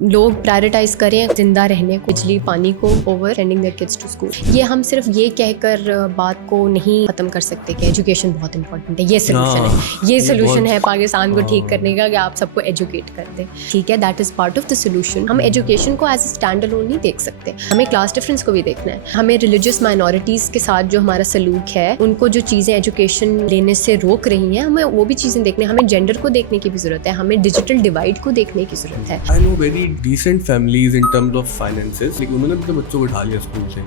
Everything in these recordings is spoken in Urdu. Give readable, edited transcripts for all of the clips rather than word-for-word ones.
لوگ پرائرٹائز کریں زندہ رہنے کو، بجلی پانی کو over sending their kids to school. یہ ہم صرف یہ کہہ کر بات کو نہیں ختم کر سکتے کہ ایجوکیشن بہت امپورٹنٹ ہے. یہ سلوشن ہے، یہ سلوشن ہے پاکستان کو ٹھیک کرنے کا کہ آپ سب کو ایجوکیٹ کر دیں. ٹھیک ہے، that is part of the solution. ہم ایجوکیشن کو ایز اے اسٹینڈ الون نہیں دیکھ سکتے، ہمیں کلاس ڈفرینس کو بھی دیکھنا ہے. ہمیں ریلیجیس مائنورٹیز کے ساتھ جو ہمارا سلوک ہے، ان کو جو چیزیں ایجوکیشن لینے سے روک رہی ہیں، ہمیں وہ بھی چیزیں دیکھنے. ہمیں جینڈر کو دیکھنے کی بھی ضرورت ہے، ہمیں ڈیجیٹل ڈیوائڈ کو دیکھنے کی ضرورت ہے. I know very decent families in terms of finances, لیکن انہوں نے اپنے بچوں کو اٹھا لیا اسکول سے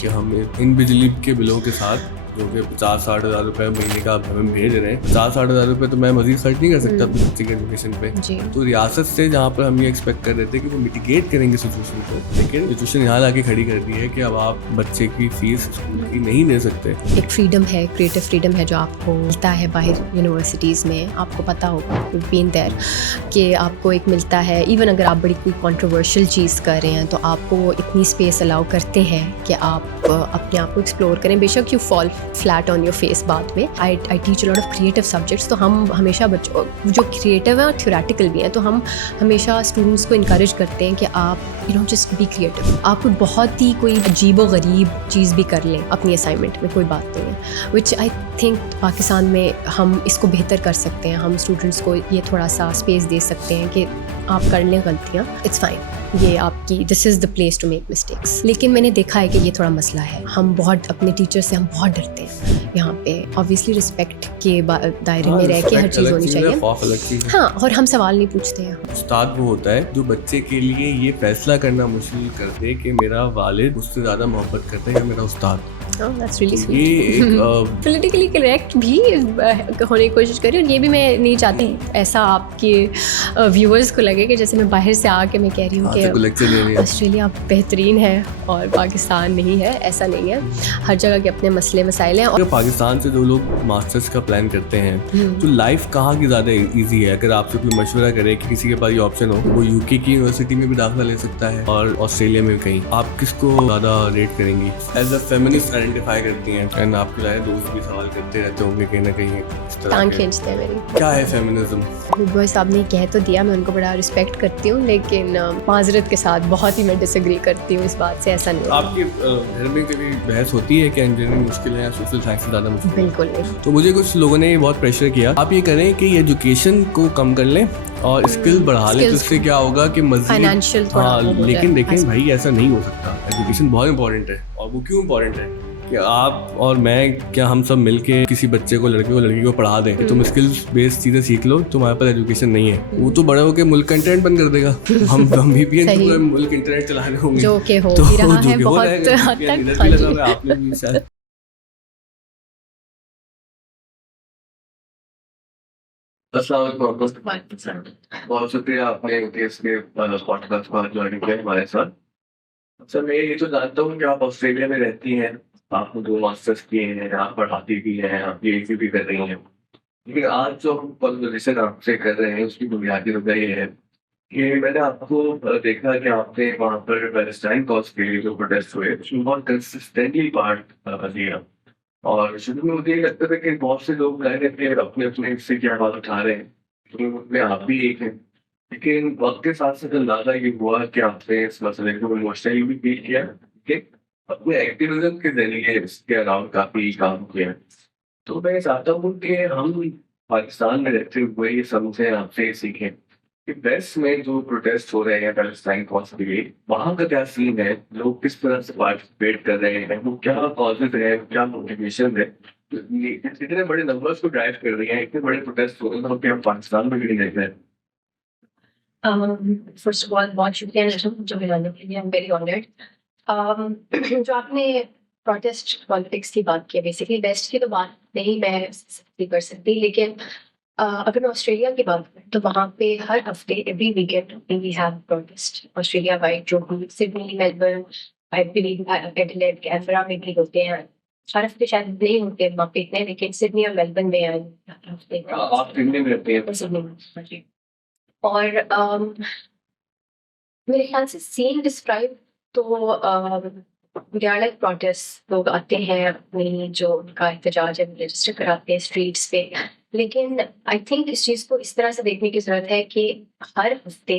کہ ہم ان بجلی کے بلوں کے ساتھ جو کہ 50-60 ہزار روپے مہینے کا ہمیں بھیج رہے ہیں، 50-60 ہزار روپے تو میں مزید خرچ نہیں کر سکتا اپنے بچے کے ایجوکیشن پہ. تو ریاست سے جہاں پر ہم یہ ایکسپیکٹ کر رہے تھے کہ وہ میٹیگیٹ کریں گے سچویشن کو، لیکن سچویشن یہاں لا کے کھڑی کر دی ہے کہ اب آپ بچے کی فیس اسکول کی نہیں دے سکتے. ایک فریڈم ہے، کریٹو فریڈم ہے جو آپ کو ملتا ہے باہر یونیورسٹیز میں. آپ کو پتہ ہوگا بین دیر کہ آپ کو ایک ملتا ہے. ایون اگر آپ بڑی کوئی کنٹروورشل چیز کر رہے ہیں تو آپ کو اتنی اسپیس الاؤ کرتے ہیں کہ آپ اپنے آپ کو ایکسپلور کریں. بے شک you fall flat on your face بعد میں. I teach lot of creative subjects. تو ہم ہمیشہ بچوں جو کریٹو ہیں اور تھیوریٹیکل بھی ہیں، تو ہم ہمیشہ اسٹوڈنٹس کو انکریج کرتے ہیں کہ آپ جسٹ بی کریٹو. آپ کوئی بہت ہی کوئی عجیب و غریب چیز بھی کر لیں اپنی اسائنمنٹ میں، کوئی بات نہیں ہے. وچ آئی تھنک پاکستان میں ہم اس کو بہتر کر سکتے ہیں. ہم اسٹوڈنٹس کو یہ تھوڑا سا اسپیس دے سکتے ہیں کہ آپ کر لیں غلطیاں، اٹس فائن. یہ آپ کی this is the place to make mistakes. لیکن میں نے دیکھا ہے کہ یہ تھوڑا مسئلہ ہے. ہم بہت اپنے ٹیچر سے ہم بہت ڈرتے ہیں یہاں پہ. اوبیسلی رسپیکٹ کے دائرے میں رہ کے ہر چیز ہونی چاہیے. ہاں، اور ہم سوال نہیں پوچھتے ہیں. استاد وہ ہوتا ہے جو بچے کے لیے یہ فیصلہ کرنا مشکل کر دے کہ میرا والد مجھ سے زیادہ محبت کرتا ہے یا میرا استاد. پولیٹیکلی کریکٹ بھی ہونے کی کوشش کری. اور یہ بھی میں نہیں چاہتی ایسا آپ کے ویورز کو لگے کہ جیسے میں باہر سے آ کے میں کہہ رہی ہوں کہ آسٹریلیا بہترین ہے اور پاکستان نہیں ہے. ایسا نہیں ہے، ہر جگہ کے اپنے مسئلے مسائل ہیں. اور پاکستان سے جو لوگ ماسٹرز کا پلان کرتے ہیں تو لائف کہاں کی زیادہ ایزی ہے؟ اگر آپ سے کوئی مشورہ کرے کہ کسی کے پاس یہ آپشن ہو، وہ یو کے کی یونیورسٹی میں بھی داخلہ لے سکتا ہے اور آسٹریلیا میں کہیں، آپ کس کو زیادہ ریٹ کریں گی؟ ایز اے فیمنسٹ آئیڈینٹیفائی کرتی ہیں، اینڈ آپ کے لائے دوست بھی سوال کرتے رہتے ہوں گے کہیں نہ کہیں ٹانگ کھینچتے ہیں میری. کیا ہے فیمنزم؟ بھائی صاحب نے کہہ تو دیا، میں ان کو بڑا رسپیکٹ کرتی ہوں، لیکن معذرت کے ساتھ بہت ہی میں ڈس ایگری کرتی ہوں اس بات سے. ایسا نہیں. آپ کے گھر میں کبھی بحث ہوتی ہے کہ انجینئرنگ مشکل ہے یا سوشل سائنس سے زیادہ مشکل ہے؟ بالکل نہیں. تو مجھے کچھ لوگوں نے بہت پریشر کیا، آپ یہ کریں کہ ایجوکیشن کو کم کر لیں اور اسکل بڑھا لیں. تو اس سے کیا ہوگا کہ مزید فائنینشیل تھوڑا. لیکن دیکھیں بھائی، ایسا نہیں ہو سکتا. ایجوکیشن بہت امپورٹنٹ ہے. اور وہ کیوں امپورٹنٹ ہے کہ آپ اور میں، کیا ہم سب مل کے کسی بچے کو، لڑکے کو، لڑکی کو پڑھا دیں کہ تم اسکل بیس چیزیں سیکھ لو، تمہارے پاس ایجوکیشن نہیں ہے. وہ تو بڑے ہو کے ملک کا انٹرنیٹ بند کر دے گا. ہم وی پی این پورا ملک انٹرنیٹ چلا رہے ہوں گے، جو کہ ہو بھی رہا ہے بہت حد تک. آپ نے بھی شاید. السلام علیکم. بہت شکریہ آپ نے اس کے پوڈ کاسٹ کو جوائن کیا ہمارے ساتھ. سر میں یہ تو جانتا ہوں کہ آپ آسٹریلیا میں رہتی ہیں، آپ نے 2 ماسٹرس کیے ہیں، آپ پڑھاتی بھی ہیں، آپ پی ایچ ڈی بھی کر رہی ہیں. لیکن آج جو ہم کنورسیشن آپ سے کر رہے ہیں اس کی بنیادی وجہ یہ ہے کہ میں نے آپ کو دیکھا کہ آپ نے وہاں پر پیلسٹائن کاز کے لیے جو پروٹیسٹ ہوئے اس میں بہت کنسسٹینٹلی پارٹ لیا. اور شروع میں مجھے یہ لگتا تھا کہ بہت سے لوگ رہ رہے تھے اپنے اپنے حصے کی آواز اٹھا رہے ہیں، تو میں آپ بھی ایک ہیں. لیکن وقت کے ساتھ ساتھ اندازہ یہ ہوا کہ آپ نے اس مسئلے کو ایموشنلی بھی فیل کیا کہ اپنے ایکٹیویزم کے ذریعے اس کے اراؤنڈ کافی کام کیا. تو میں چاہتا ہوں کہ ہم پاکستان میں رہتے ہوئے یہ سمجھیں، آپ سے یہ سیکھیں کہ ویسٹ میں جو پروٹیسٹ ہو رہے ہیں پیلسٹائن کاز کے لیے، وہاں کا کیا سین ہے، لوگ کس طرح سے پارٹیسپیٹ کر رہے ہیں، وہ کیا کازز ہے، کیا موٹیویشن ہے. اتنے بڑے نمبرس کو ڈرائیو کر رہی ہیں، اتنے بڑے پروٹیسٹ ہو رہے ہیں کہ ہم پاکستان میں بھی نہیں دیکھ رہے ہیں. فرسٹ آف آل بہت شکریہ جو ملانے کے لیے، آئی ایم ویری آنرڈ. جو آپ نے پروٹیسٹ پالیٹکس کی بات کی ہے، بیسکلی ویسٹ کی تو بات نہیں میں کر سکتی، لیکن اگر میں آسٹریلیا کی بات کروں تو وہاں پہ ہر ہفتے every weekend we have protest Australia wide, جو سڈنی، میلبرن، ایڈیلیڈ، کینبرا میں بھی ہوتے ہیں. ہر ہفتے شاید نہیں ہوتے وہاں پہ اتنے، لیکن سڈنی اور میلبرن میں آپ سڈنی میں رہتے ہیں؟ سڈنی. اور میرے خیال سے سین ڈسکرائب تو لائک پروٹیسٹ، لوگ آتے ہیں اپنی جو ان کا احتجاج ہے رجسٹر کراتے ہیں اسٹریٹس پہ. لیکن آئی تھنک اس چیز کو اس طرح سے دیکھنے کی ضرورت ہے کہ ہر ہفتے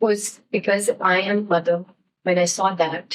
was because I am mother when I saw that,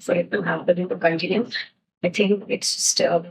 for it to happen to continue. I think it's just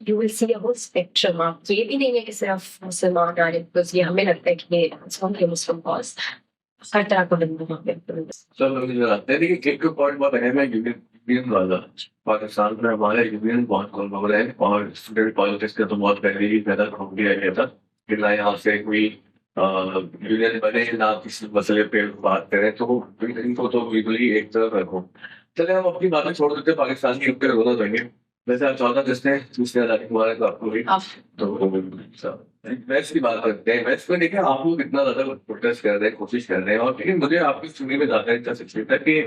you will see a whole spectrum. آپ یہ بھی نہیں ہے کہ صرف مسلمان آ رہے بکاز یہ ہمیں لگتا ہے کہ یہ مسلم کاز ہر طرح کا بندہ وہاں پہ. سر مجھے لگتا ہے کہ ایک پوائنٹ بہت اہم ہے یونین والا. پاکستان میں ہمارا یونین بہت کم ہو رہا ہے اور اسٹوڈنٹ پالیٹکس کا تو بہت پہلے ہی پیدا ہو گیا گیا تھا کہ نہ یہاں سے کوئی یونین بنے نہ کسی مسئلے پہ بات کریں. تو ان کو تو بالکل ہی ایک طرف رکھو. چلے ہم اپنی باتیں چھوڑ دیتے ہیں پاکستان کی اوپر رونا دیں گے. ویسے آپ 14 اگست ہے 20 مبارک آپ کو بھی. تو ویسٹ کی بات کرتے ہیں. ویسٹ میں دیکھیں آپ لوگ اتنا زیادہ پروٹیسٹ کر رہے ہیں کوشش کر رہے ہیں اور لیکن مجھے آپ کی سننے میں زیادہ انٹرسٹ تھا کہ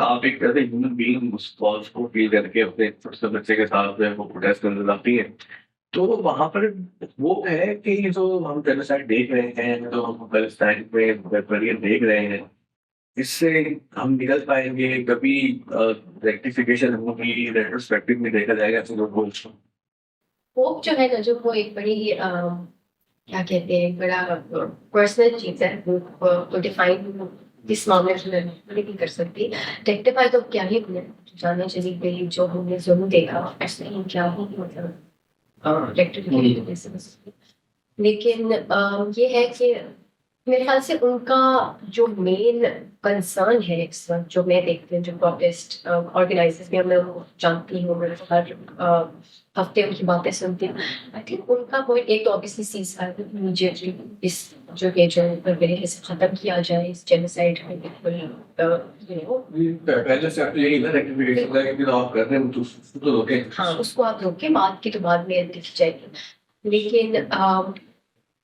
آپ ایک طرح سے ہیومن بینگ اس کاز کو فیل کر کے اپنے چھوٹے بچے کے ساتھ جو ہے وہ پروٹیسٹ کرنے جاتی ہیں. تو وہاں پر وہ ہے کہ جو ہم جینوسائیڈ دیکھ رہے ہیں جو ہم فلسطین میں دیکھ رہے ہیں اس سے ہم نکل پائیں گے کبھی ریکٹیفیکیشن ہوگی ریٹروسپیکٹو میں دیکھا جائے گا ایسے لوگ بولتے ہیں. ہوپ جو ہے نا جو وہ ایک بڑی کیا کہتے ہیں بڑا پرسنل چیز ہے وہ ڈیفائن اس معاملے میں نہیں کر سکتی. ریکٹیفائی تو کیا ہی ہوئے جانے چلی گئی جو ہم نے ضرور دیکھا اس میں کیا ہی مطلب ریکٹیفیکیشن. لیکن یہ ہے کہ میرے خیال سے ان کا جو مین کنسرن ہے اس وقت جو میں دیکھتی ہوں جو پروٹیسٹ آرگنائزرز بھی میں جانتی ہوں میں ہر ہفتے ان کی باتیں سنتی ہوں. آئی تھنک ان کا پوائنٹ ایک تو آبویسلی سیز فائر امیڈیٹلی اس جو کہ جو بربریہ سے ختم کیا جائے اس جینوسائیڈ میں بالکل پہلے سے آپ یہی نا ریکٹیفیکیشن ہے کہ آپ کر رہے ہیں تو روکیں. ہاں اس کو آپ روکیں بعد کی تو بعد میں دیکھی جائے گی. لیکن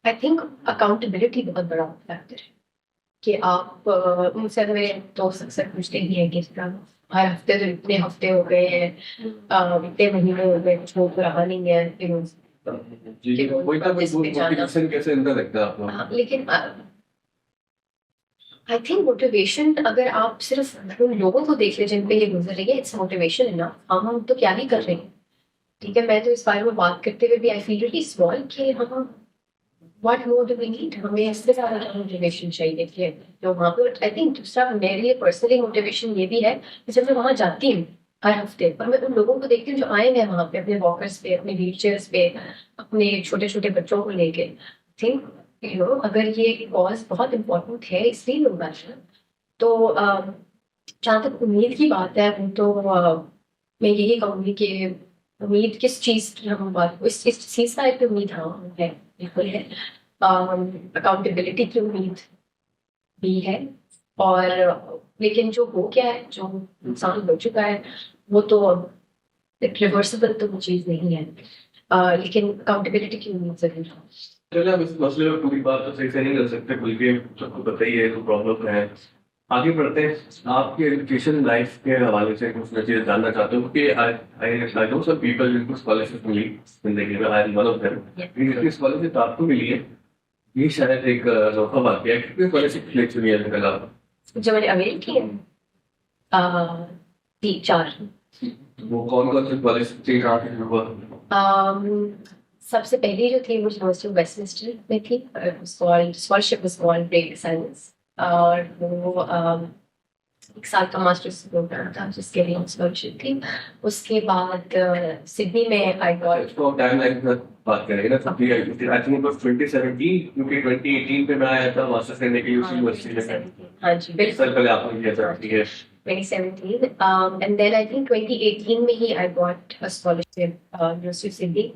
آئی تھنک اکاؤنٹیبلٹی بہت بڑا فیکٹر ہے کہ آپ ان سے میرے دوست اکثر پوچھتے ہی ہیں کہ ہر ہفتے تو اتنے ہفتے ہو گئے ہیں اتنے مہینے ہو گئے کچھ وہ رہا نہیں ہے. لیکن آئی تھنک موٹیویشن اگر آپ صرف ان لوگوں کو دیکھ لیں جن پہ یہ گزر رہی ہے اٹس موٹیویشن ہے نا. ہم تو کیا ہی کر رہے ہیں. ٹھیک ہے میں تو اس بارے میں بات کرتے ہوئے بھی آئی فیل ریلی اسمال کہ ہم what more do we need. ہمیں اس سے زیادہ موٹیویشن چاہیے کہ جو وہاں پہ آئی تھنک دوسرا میرے لیے پرسنلی موٹیویشن یہ بھی ہے کہ جب میں وہاں جاتی ہوں ہر ہفتے اور میں ان لوگوں کو دیکھتی ہوں جو آئے ہیں وہاں پہ اپنے واکرس پہ اپنے ویل چیئرس پہ اپنے چھوٹے چھوٹے بچوں کو لے کے. تھنک اگر یہ کاز بہت امپورٹنٹ ہے اس لیے لوگ آ رہے ہیں تو جہاں تک امید کی بات ہے وہ تو میں یہی کہوں گی کہ امید کس چیز کی ہم بات اس چیز کا ایک امید ہاں ہے بالکل ہے. اکاؤنٹیبلٹی کی امید بھی ہے اور لیکن جو ہو گیا ہے جو انسان ہو چکا ہے وہ تو ریورسبل تو وہ چیز نہیں ہے. لیکن اکاؤنٹیبلٹی کی امید ضرور ہے. چلے ہم اس مسئلے میں پوری بات تو صحیح سے نہیں کر سکتے بلکہ سب کو پتہ ہی ہے تو پرابلم ہے. آگے بڑھتے ہیں. آپ کی ایجوکیشن لائف کے حوالے سے کچھ میں چیز جاننا چاہتا ہوں کہ I know some people جن کو اسکالرشپ ملی زندگی میں I am one of them. جتنی اسکالرشپ آپ کو ملی ہے یہ شاید ایک انوکھا واقعہ ہے. کتنی اسکالرشپ لے چکی ہے آپ جو میں نے اویل کی ہے 4. وہ کون سی اسکالرشپ تھی سب سے پہلی جو تھی وہ یونیورسٹی آف ویسٹ منسٹر میں تھی. Scholarship was called break science اور وہ ایک سال کا ماسٹرس پروگرام تھا جس کے لیے اسکالرشپ تھی. اس کے بعد سڈنی میں آئی گاٹ بات کریں گے نا 2017 کیونکہ 2018 میں آیا تھا ماسٹرس کرنے کے لیے اسی یونیورسٹی میں. ہاں جی بالکل پہلے آپ نے کیا تھا 2017 and then I think 2018 میں ہی I got a scholarship University of Sydney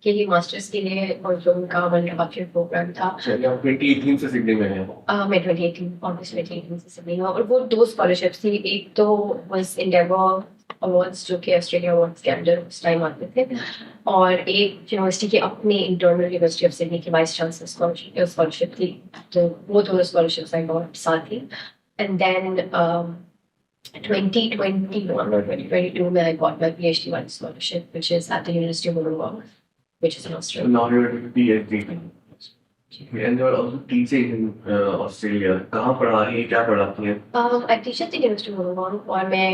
کے لیے ماسٹرس کے لیے اور جو ان کا ون ڈاکٹر پروگرام تھا. 2018 سے سڈنی میں ہے. میں 2018 سے سڈنی ہوں اور وہ 2 اسکالرشپس تھی. ایک تو واز انڈیور ایوارڈس جو کہ آسٹریلیا ایوارڈس کے انڈر اس ٹائم آتے تھے اور ایک یونیورسٹی کے اپنے انٹرنل یونیورسٹی آف سڈنی کی وائس چانسلر اسکالرشپ تھی. تو وہ 2 اسکالرشپس آئی گاٹ ساتھ ہی. And then 2021 or 2022 میں I got my PhD one scholarship which is at the University of Wollongong which is in Australia. So now you're doing PhD. And you're also teaching in Australia. کہاں پڑھا رہی ہیں کیا پڑھاتی ہیں؟ I teach at the University of Wollongong اور میں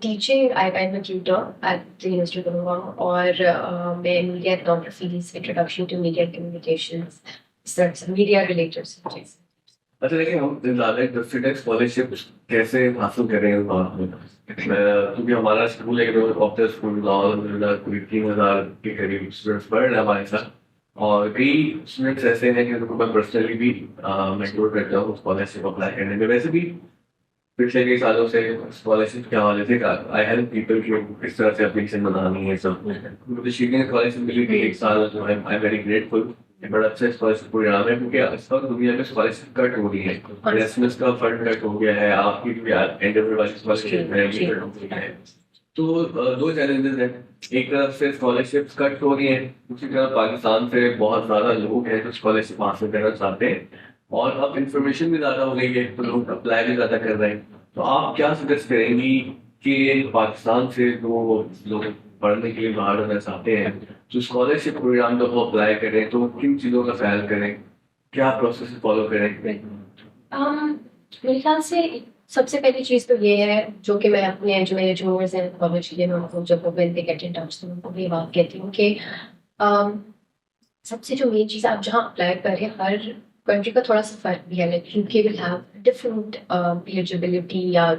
teaching I'm a tutor at the University of Wollongong اور میں media ethnography introduction to media communications media related subjects. اچھا دیکھیں ہم زیادہ انٹرسٹیڈ ہے اسکالرشپ کیسے حاصل کریں اس بات میں. کیونکہ ہمارا اسکول ایک آف دا اسکول 3,000 کے قریب اسٹوڈنٹس پڑھ رہے ہیں ہمارے ساتھ, اور کئی اسٹوڈنٹس ایسے ہیں جن کو میں پرسنلی بھی مینٹور کرتا ہوں اسکالرشپ اپلائی کرنے میں. ویسے بھی پچھلے کئی سالوں سے اسکالرشپ کے حوالے سے آئی ہیلپ پیپل کی کس طرح سے اپلیکیشن بنانی ہے سب. مجھے شیلنگ اسکالرشپ ملی تھی ایک سال, جو ہے آئی ویری گریٹفل. بڑا اچھا اسکالرشپ پروگرام ہے کیونکہ اس وقت دنیا میں اسکالرشپ کٹ ہو رہی ہے. ایسمس کا فنڈ کٹ ہو گیا ہے, آپ کی جو انڈر والی اسکالرشپ ہے یہ کٹ ہو گئی ہے. تو دو چیلنجز ہیں, ایک طرف سے اسکالرشپ کٹ ہو رہی ہیں, دوسری طرف پاکستان سے بہت زیادہ لوگ ہیں جو اسکالرشپ حاصل کرنا چاہتے ہیں, اور اب انفارمیشن بھی زیادہ ہو گئی ہے تو لوگ اپلائی بھی زیادہ کر رہے ہیں. تو آپ کیا سجیسٹ کریں گی کہ پاکستان سے جو لوگ پڑھنے کے لیے باہر ہونا چاہتے ہیں, جو اسکالرشپ پروگرام کو وہ اپلائی کریں تو کن چیزوں کا خیال کریں, کیا پروسیس فالو کریں؟ میرے خیال سے سب سے پہلی چیز تو یہ ہے جو کہ میں اپنے جو میرے جونیئرز ہیں کالج کے, میں ان کو جب وہ when they get in touch تو ان کو بھی یہ بات کہتی ہوں کہ سب سے جو مین چیز آپ جہاں اپلائی کریں, ہر کنٹری کا تھوڑا سا فرق بھی ہے. لائک یو کے ول ہیو ڈفرنٹ ایلیجیبلٹی, یا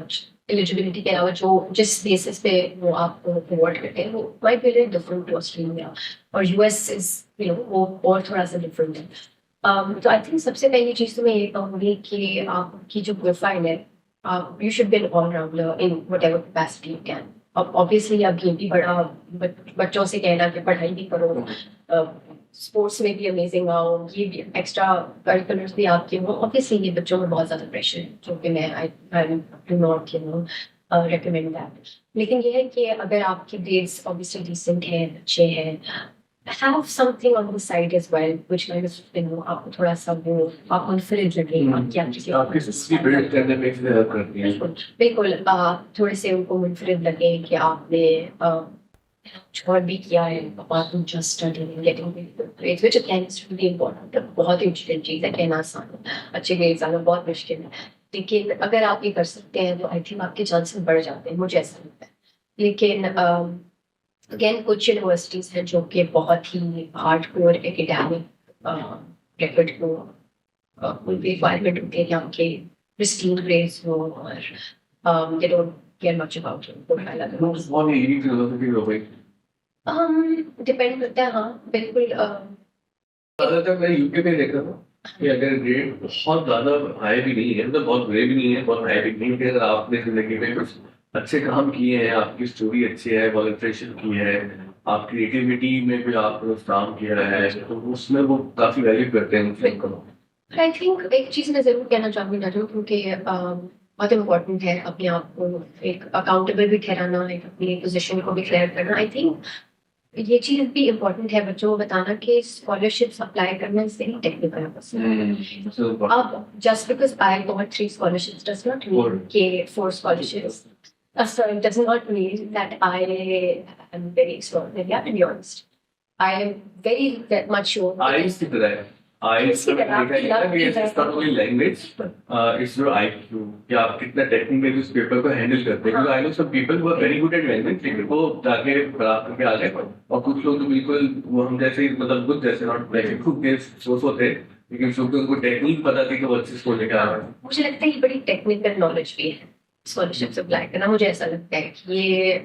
ایلیجیبلٹی کے علاوہ جو جس بیسس پہ وہ آپ کو اوارڈ کرتے ہیں وہ might be different to Australia, اور یو ایس از وہ اور تھوڑا سا ڈفرنٹ ہے. تو آئی تھنک سب سے پہلی چیز تو میں یہ کہوں گی کہ آپ کی جو پروفائل ہے, you should be an all rounder in whatever capacity you can. اب آبویسلی اب یہ بھی بڑا بچوں سے کہنا کہ پڑھائی بھی کرو, اسپورٹس میں بھی امیزنگ آؤ, یہ بھی ایکسٹرا کریکولرس بھی آپ کے ہوں. آبویسلی یہ بچوں میں بہت زیادہ پریشر ہے جو کہ میں ڈو ناٹ ریکمینڈ دیٹ. لیکن یہ ہے کہ اگر آپ کی گریڈس آبویسلی ڈیسنٹ ہیں, اچھے ہیں, have something on the side as well which kind of آپ کو تھوڑا سا وہ آپ منفرد لگے, آپ کی سسٹی بلڈ کرنے میں ہیلپ کرتی ہے. بالکل تھوڑے سے ان کو منفرد لگے کہ آپ نے اور بھی کیا ہے, just getting grades which again is really important. بہت امپورٹنٹ چیز ہے, کہنا آسان ہے, اچھے گریڈس آنا بہت مشکل ہے, لیکن اگر آپ یہ کر سکتے ہیں تو آئی تھنک آپ کے چانسز بڑھ جاتے ہیں, مجھے ایسا لگتا ہے. لیکن اگین کچھ یونیورسٹیز ہیں جو کہ بہت ہی ہارڈ کور ایکڈیمک ریکارڈ کو ان کی ریکوائرمنٹ ہوتی ہے کہ آپ کے پرسٹین گریڈس ہوں, اور they don't care much about depend کرتا ہے. ہاں بالکل. زیادہ تر میں یو کے میں دیکھ رہا ہوں کہ اگر گریڈ بہت زیادہ ہائی بھی نہیں ہے, مطلب بہت برے بھی نہیں ہے, بہت ہائی بھی نہیں ہے, اگر آپ نے زندگی میں کچھ اچھے کام کیے ہیں, آپ کی اسٹوری اچھی ہے, والنٹریشن کی ہے, آپ کریٹیوٹی میں بھی آپ نے کام کیا ہے, تو اس میں وہ کافی ویلیو کرتے ہیں. بالکل. آئی تھنک ایک چیز میں ضرور کہنا چاہوں گی کیونکہ بہت امپورٹنٹ ہے اپنے آپ کو ایک اکاؤنٹیبل بھی ٹھہرانا, ایک اپنی پوزیشن کو بھی کلیئر کرنا. آئی تھنک یہ چیز بھی امپورٹنٹ ہے بچوں کو بتانا کہ اسکالرشپس اپلائی کرنا از ویری ٹیکنیکل. اب just because I got 3 scholarships does not mean کہ 4 scholarships does not mean that I am very extraordinary. I have to be honest. I am very much sure. Language اس IQ کہ آپ کتنا ٹیکنیکلی اس پیپر کو ہینڈل کرتے ہیں. آئی نو سم پیپل وہ ویری گڈ ایٹ لینگویج, لیکن وہ جا کے خراب کر کے آ گئے, اور کچھ لوگ تو بالکل وہ ہم جیسے مطلب خود جیسے ناٹ لائک خود کے سوچ ہوتے, لیکن شوق ان کو ٹیکنیک پتا تھی کہ وہ اچھی اسکول لے کے آ رہے ہیں. مجھے لگتا ہے یہ بڑی ٹیکنیکل نالج بھی ہے اسکالرشپ اپلائی کرنا, مجھے ایسا لگتا ہے کہ یہ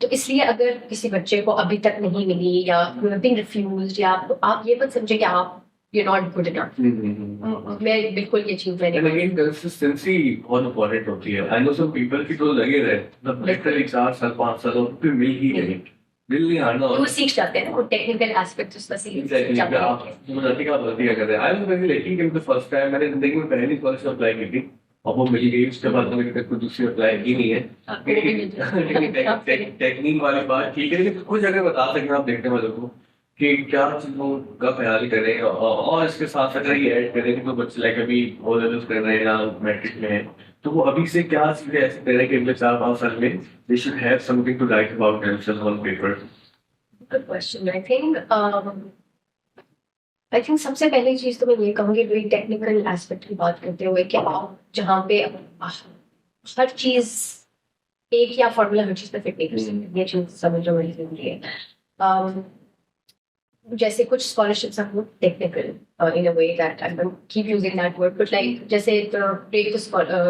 تو اس لیے اگر کسی بچے کو ابھی تک نہیں ملی یا بین ریفیوزڈ, یا آپ یہ مت سمجھے کہ آپ یو ناٹ گڈ انف. میں بالکل یہ چیز میں لیکن کنسسٹنسی بہت امپورٹنٹ ہوتی ہے. آئی نو سم پیپل کی تو لگے رہے لٹرلی 4 سال 5 سالوں پھر مل ہی گئی, دل نہیں ہارنا. وہ سیکھ جاتے ہیں وہ ٹیکنیکل ایسپیکٹ اس کا سیکھ جاتے ہیں. فرسٹ ٹائم میں نے زندگی میں پہلی اسکالرشپ اپلائی کی تھی, اور وہ مل گئی. اس کے بعد میں نے کوئی دوسری اپلائی کی نہیں ہے. ٹیکنیک والی بات ٹھیک ہے, لیکن کچھ اگر بتا سکیں آپ دیکھنے والوں کو کہ کیا چیزوں کا خیال کریں, اور اس کے ساتھ اگر یہ ایڈ کریں کہ جو بچے لائک ابھی او لیولس کر رہے ہیں یا میٹرک میں ہیں, تو وہ ابھی سے کیا چیزیں ایسے کریں کہ اگلے 4-5 سال میں they should have something to write about themselves on paper. Good question. I think سب سے پہلی چیز تو میں یہ کہوں گی ویری ٹیکنیکل ایسپیکٹ کی بات کرتے ہوئے کہ آپ جہاں پہ ہر چیز ایک یا فارمولا ہر چیز پہ فٹ نہیں کر سکتے, یہ چیز سمجھنا بڑی ضروری ہے. جیسے کچھ اسکالرشپس ہم لوگ technical in a way that I don't keep using that word but like جیسے بریک ٹو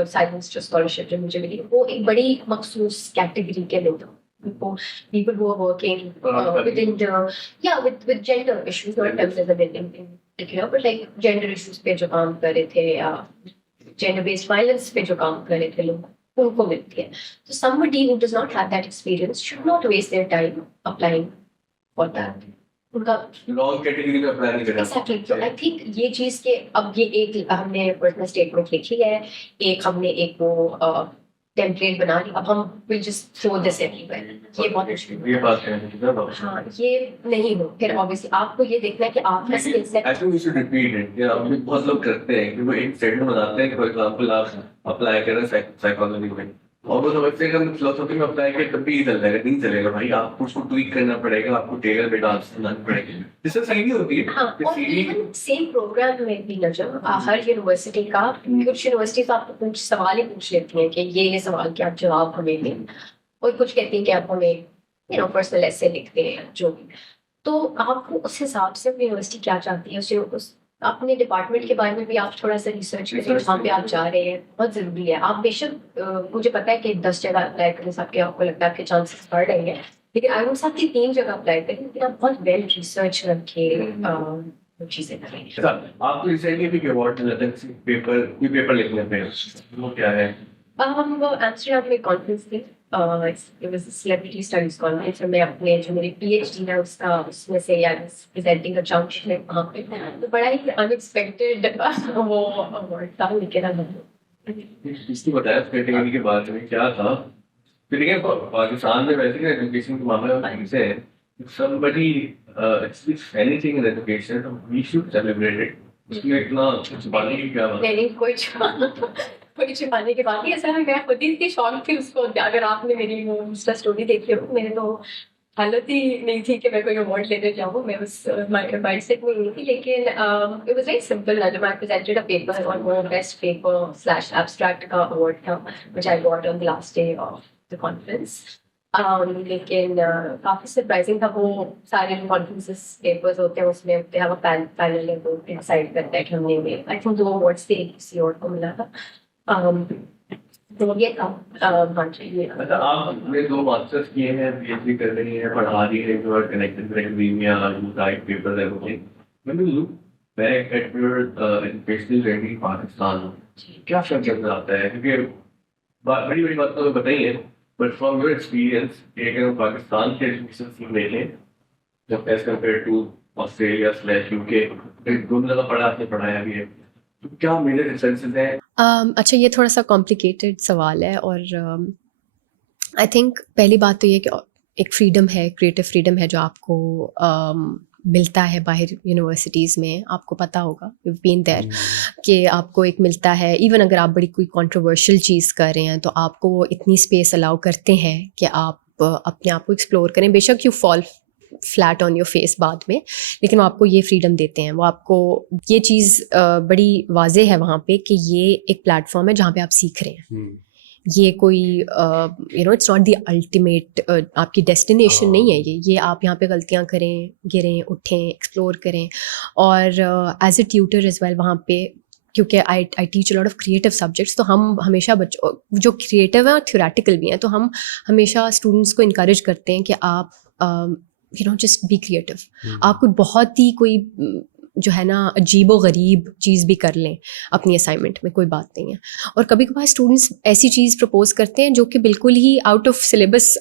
سائلنس جو اسکالرشپ جو مجھے ملی وہ ایک بڑی مخصوص کیٹیگری کے لوگ people who are working within the with gender issues not feminism in particular but like gender issues پہ جو کام کر رہے تھے یا gender based violence پہ جو کام کر رہے تھے لوگ ان کو ملتی ہے. So somebody who does not have that experience should not waste their time applying for that. ان کا رانگ کیٹیگری میں اپلائی نہیں کرنا. ایگزیکٹلی. تو آئی تھنک یہ چیز کہ اب یہ ایک ہم نے پرسنل اسٹیٹمنٹ لکھی ہے, ایک ہم نے ایک وہ ٹیمپلیٹ بنا لی, اب ہم will just through this every where. یہ بہت مشکل یہ بات ہے. ہاں یہ نہیں ہو پھر obviously آپ کو یہ دیکھنا ہے کہ آپ کا skill set. I think we should repeat it. بہت لوگ کرتے ہیں کہ وہ ایک اسٹیٹمنٹ بناتے ہیں کہ فار ایگزامپل آپ اپلائی کریں سائیکالوجی میں اور وہ سمجھتے ہیں کہ ہم فلاسفی میں اپلائی کریں تب بھی یہ چل جائے گا. نہیں چلے گا بھائی, آپ کو اس کو ٹویک کرنا پڑے گا, آپ کو ٹیلر پہ ڈانس کرنا پڑے گا. جس سے سیدھی ہوتی ہے. ہاں اور ایون سیم پروگرام میں بھی نجم ہر یونیورسٹی کا کچھ یونیورسٹیز آپ کو کچھ سوال ہی پوچھ لیتی ہیں کہ یہ سوال کے آپ جواب ہمیں دیں, اور کچھ کہتی ہیں کہ آپ ہمیں پرسنل ایسے لکھتے ہیں جو بھی. تو آپ کو اس حساب سے یونیورسٹی کیا چاہتی ہے اس اپنے ڈپارٹمنٹ کے بارے میں بھی آپ تھوڑا سا ریسرچ کریں جہاں پہ آپ جا رہے ہیں. بہت ضروری ہے. آپ بے شک مجھے پتا ہے کہ 10 جگہ اپلائی کرنے سے آپ کو لگتا ہے آپ کے چانسز بڑھ رہے ہیں, لیکن آئی ووڈ سے 3 جگہ اپلائی کریں, لیکن آپ بہت ویل ریسرچ کر کے چیزیں کریں. آپ کو ریسنٹلی بھی ایوارڈ ملا تھا پیپر لکھنے پہ, وہ کیا ہے؟ وہ ایمسٹرڈیم میں کانفرنس تھی, سیلیبریٹی اسٹڈیز کانفرنس, اور میں اپنے جو میری پی ایچ ڈی ہے اس میں سے پریزنٹنگ کا چانس ہے وہاں پہ. تو بڑا ہی ان ایکسپیکٹڈ وہ اوارڈ تھا. لیکن اس نے بتایا کیٹیگری کے بارے میں کیا تھا. دیکھیں پاکستان میں ویسے ایجوکیشن کے معاملے میں سے somebody achieves anything in education, we should celebrate it. اس میں اتنا چھپانے کی کیا بات؟ نہیں کوئی چھپانے کی بات نہیں. ایسا ہے میں خود ہی اتنی شوق تھی اس کو. اگر آپ نے میری وہ انسٹا اسٹوری دیکھی ہو, میرے تو حالت ہی نہیں تھی کہ میں کوئی اوارڈ لینے جاؤں. میں اس مائنڈ سیٹ میں نہیں تھی. لیکن اٹ واز ویری سمپل. جب آئی پریزنٹڈ اے پیپر اور وہ بیسٹ پیپر / ایبسٹریکٹ کا اوارڈ تھا which I got on the last day of the conference. لیکن کافی سرپرائزنگ تھا. وہ سارے جو کانفرنسز پیپرز ہوتے ہیں اس میں پینل ہے تو ڈیسائڈ کرتا ہے کہ ہم نے آئی تھنک 2 اوارڈس تھے, کسی اور کو ملا تھا. تو یہ تھا. اچھا, آپ نے 2 ماسٹرس کیے ہیں, پی ایچ ڈی کر رہی ہیں, پڑھا رہی ہیں, جو connected with academia, write papers ہیں. میں at your educational journey Pakistan کیا فرق آتا ہے؟ کیونکہ بڑی بڑی بات تو بتائی ہے, بٹ فرام یور ایکسپیرینس اگر ہم پاکستان کے ایجوکیشن سین لے لیں جب as compare to Australia / UK, دونوں جگہ پڑھا آپ نے پڑھایا بھی ہے, تو کیا میجر ڈفرینسز ہیں؟ اچھا یہ تھوڑا سا کمپلیکیٹڈ سوال ہے, اور آئی تھنک پہلی بات تو یہ کہ ایک فریڈم ہے, کریٹو فریڈم ہے جو آپ کو ملتا ہے باہر یونیورسٹیز میں. آپ کو پتہ ہوگا, یو بین دیر, کہ آپ کو ایک ملتا ہے. ایون اگر آپ بڑی کوئی کنٹروورشل چیز کر رہے ہیں تو آپ کو وہ اتنی اسپیس الاؤ کرتے ہیں کہ آپ اپنے آپ کو ایکسپلور کریں. بے شک you fall flat on your face بعد میں, لیکن وہ آپ کو یہ فریڈم دیتے ہیں. وہ آپ کو یہ چیز بڑی واضح ہے وہاں پہ کہ یہ ایک پلیٹ فارم ہے جہاں پہ آپ سیکھ رہے ہیں. یہ کوئی اٹس ناٹ دی الٹیمیٹ آپ کی ڈیسٹینیشن نہیں ہے. یہ آپ یہاں پہ غلطیاں کریں, گریں, اٹھیں, ایکسپلور کریں. اور as a tutor as well وہاں پہ, کیونکہ I teach lot of creative subjects, تو ہم ہمیشہ بچوں جو کریٹو ہیں اور تھیوریٹیکل بھی ہیں, تو ہم ہمیشہ اسٹوڈنٹس کو انکریج کرتے ہیں کہ آپ جسٹ بی کریٹو. آپ کو بہت ہی کوئی جو ہے نا عجیب و غریب چیز بھی کر لیں اپنی اسائنمنٹ میں, کوئی بات نہیں ہے. اور کبھی کبھار اسٹوڈنٹس ایسی چیز پرپوز کرتے ہیں جو کہ بالکل ہی آؤٹ آف سلیبس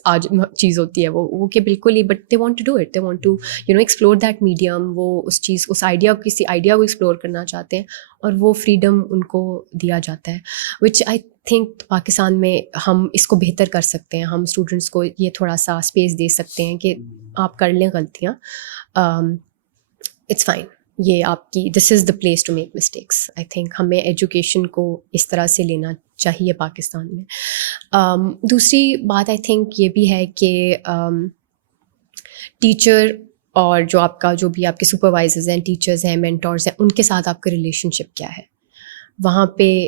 چیز ہوتی ہے, وہ کہ بالکل ہی, but they want to do it, they want to explore that medium. وہ اس چیز, اس آئیڈیا, کسی آئیڈیا کو ایکسپلور کرنا چاہتے ہیں, اور وہ فریڈم ان کو دیا جاتا ہے. وچ آئی تھنک پاکستان میں ہم اس کو بہتر کر سکتے ہیں. ہم اسٹوڈنٹس کو یہ تھوڑا سا اسپیس دے سکتے ہیں کہ آپ کر لیں غلطیاں, اٹس فائن. یہ آپ کی this is the place to make mistakes. I think ہمیں ایجوکیشن کو اس طرح سے لینا چاہیے پاکستان میں. دوسری بات آئی تھنک یہ بھی ہے کہ ٹیچر اور جو آپ کا جو بھی آپ کے سپروائزرز ہیں, ٹیچرز ہیں, مینٹورز ہیں, ان کے ساتھ آپ کا ریلیشن شپ کیا ہے. وہاں پہ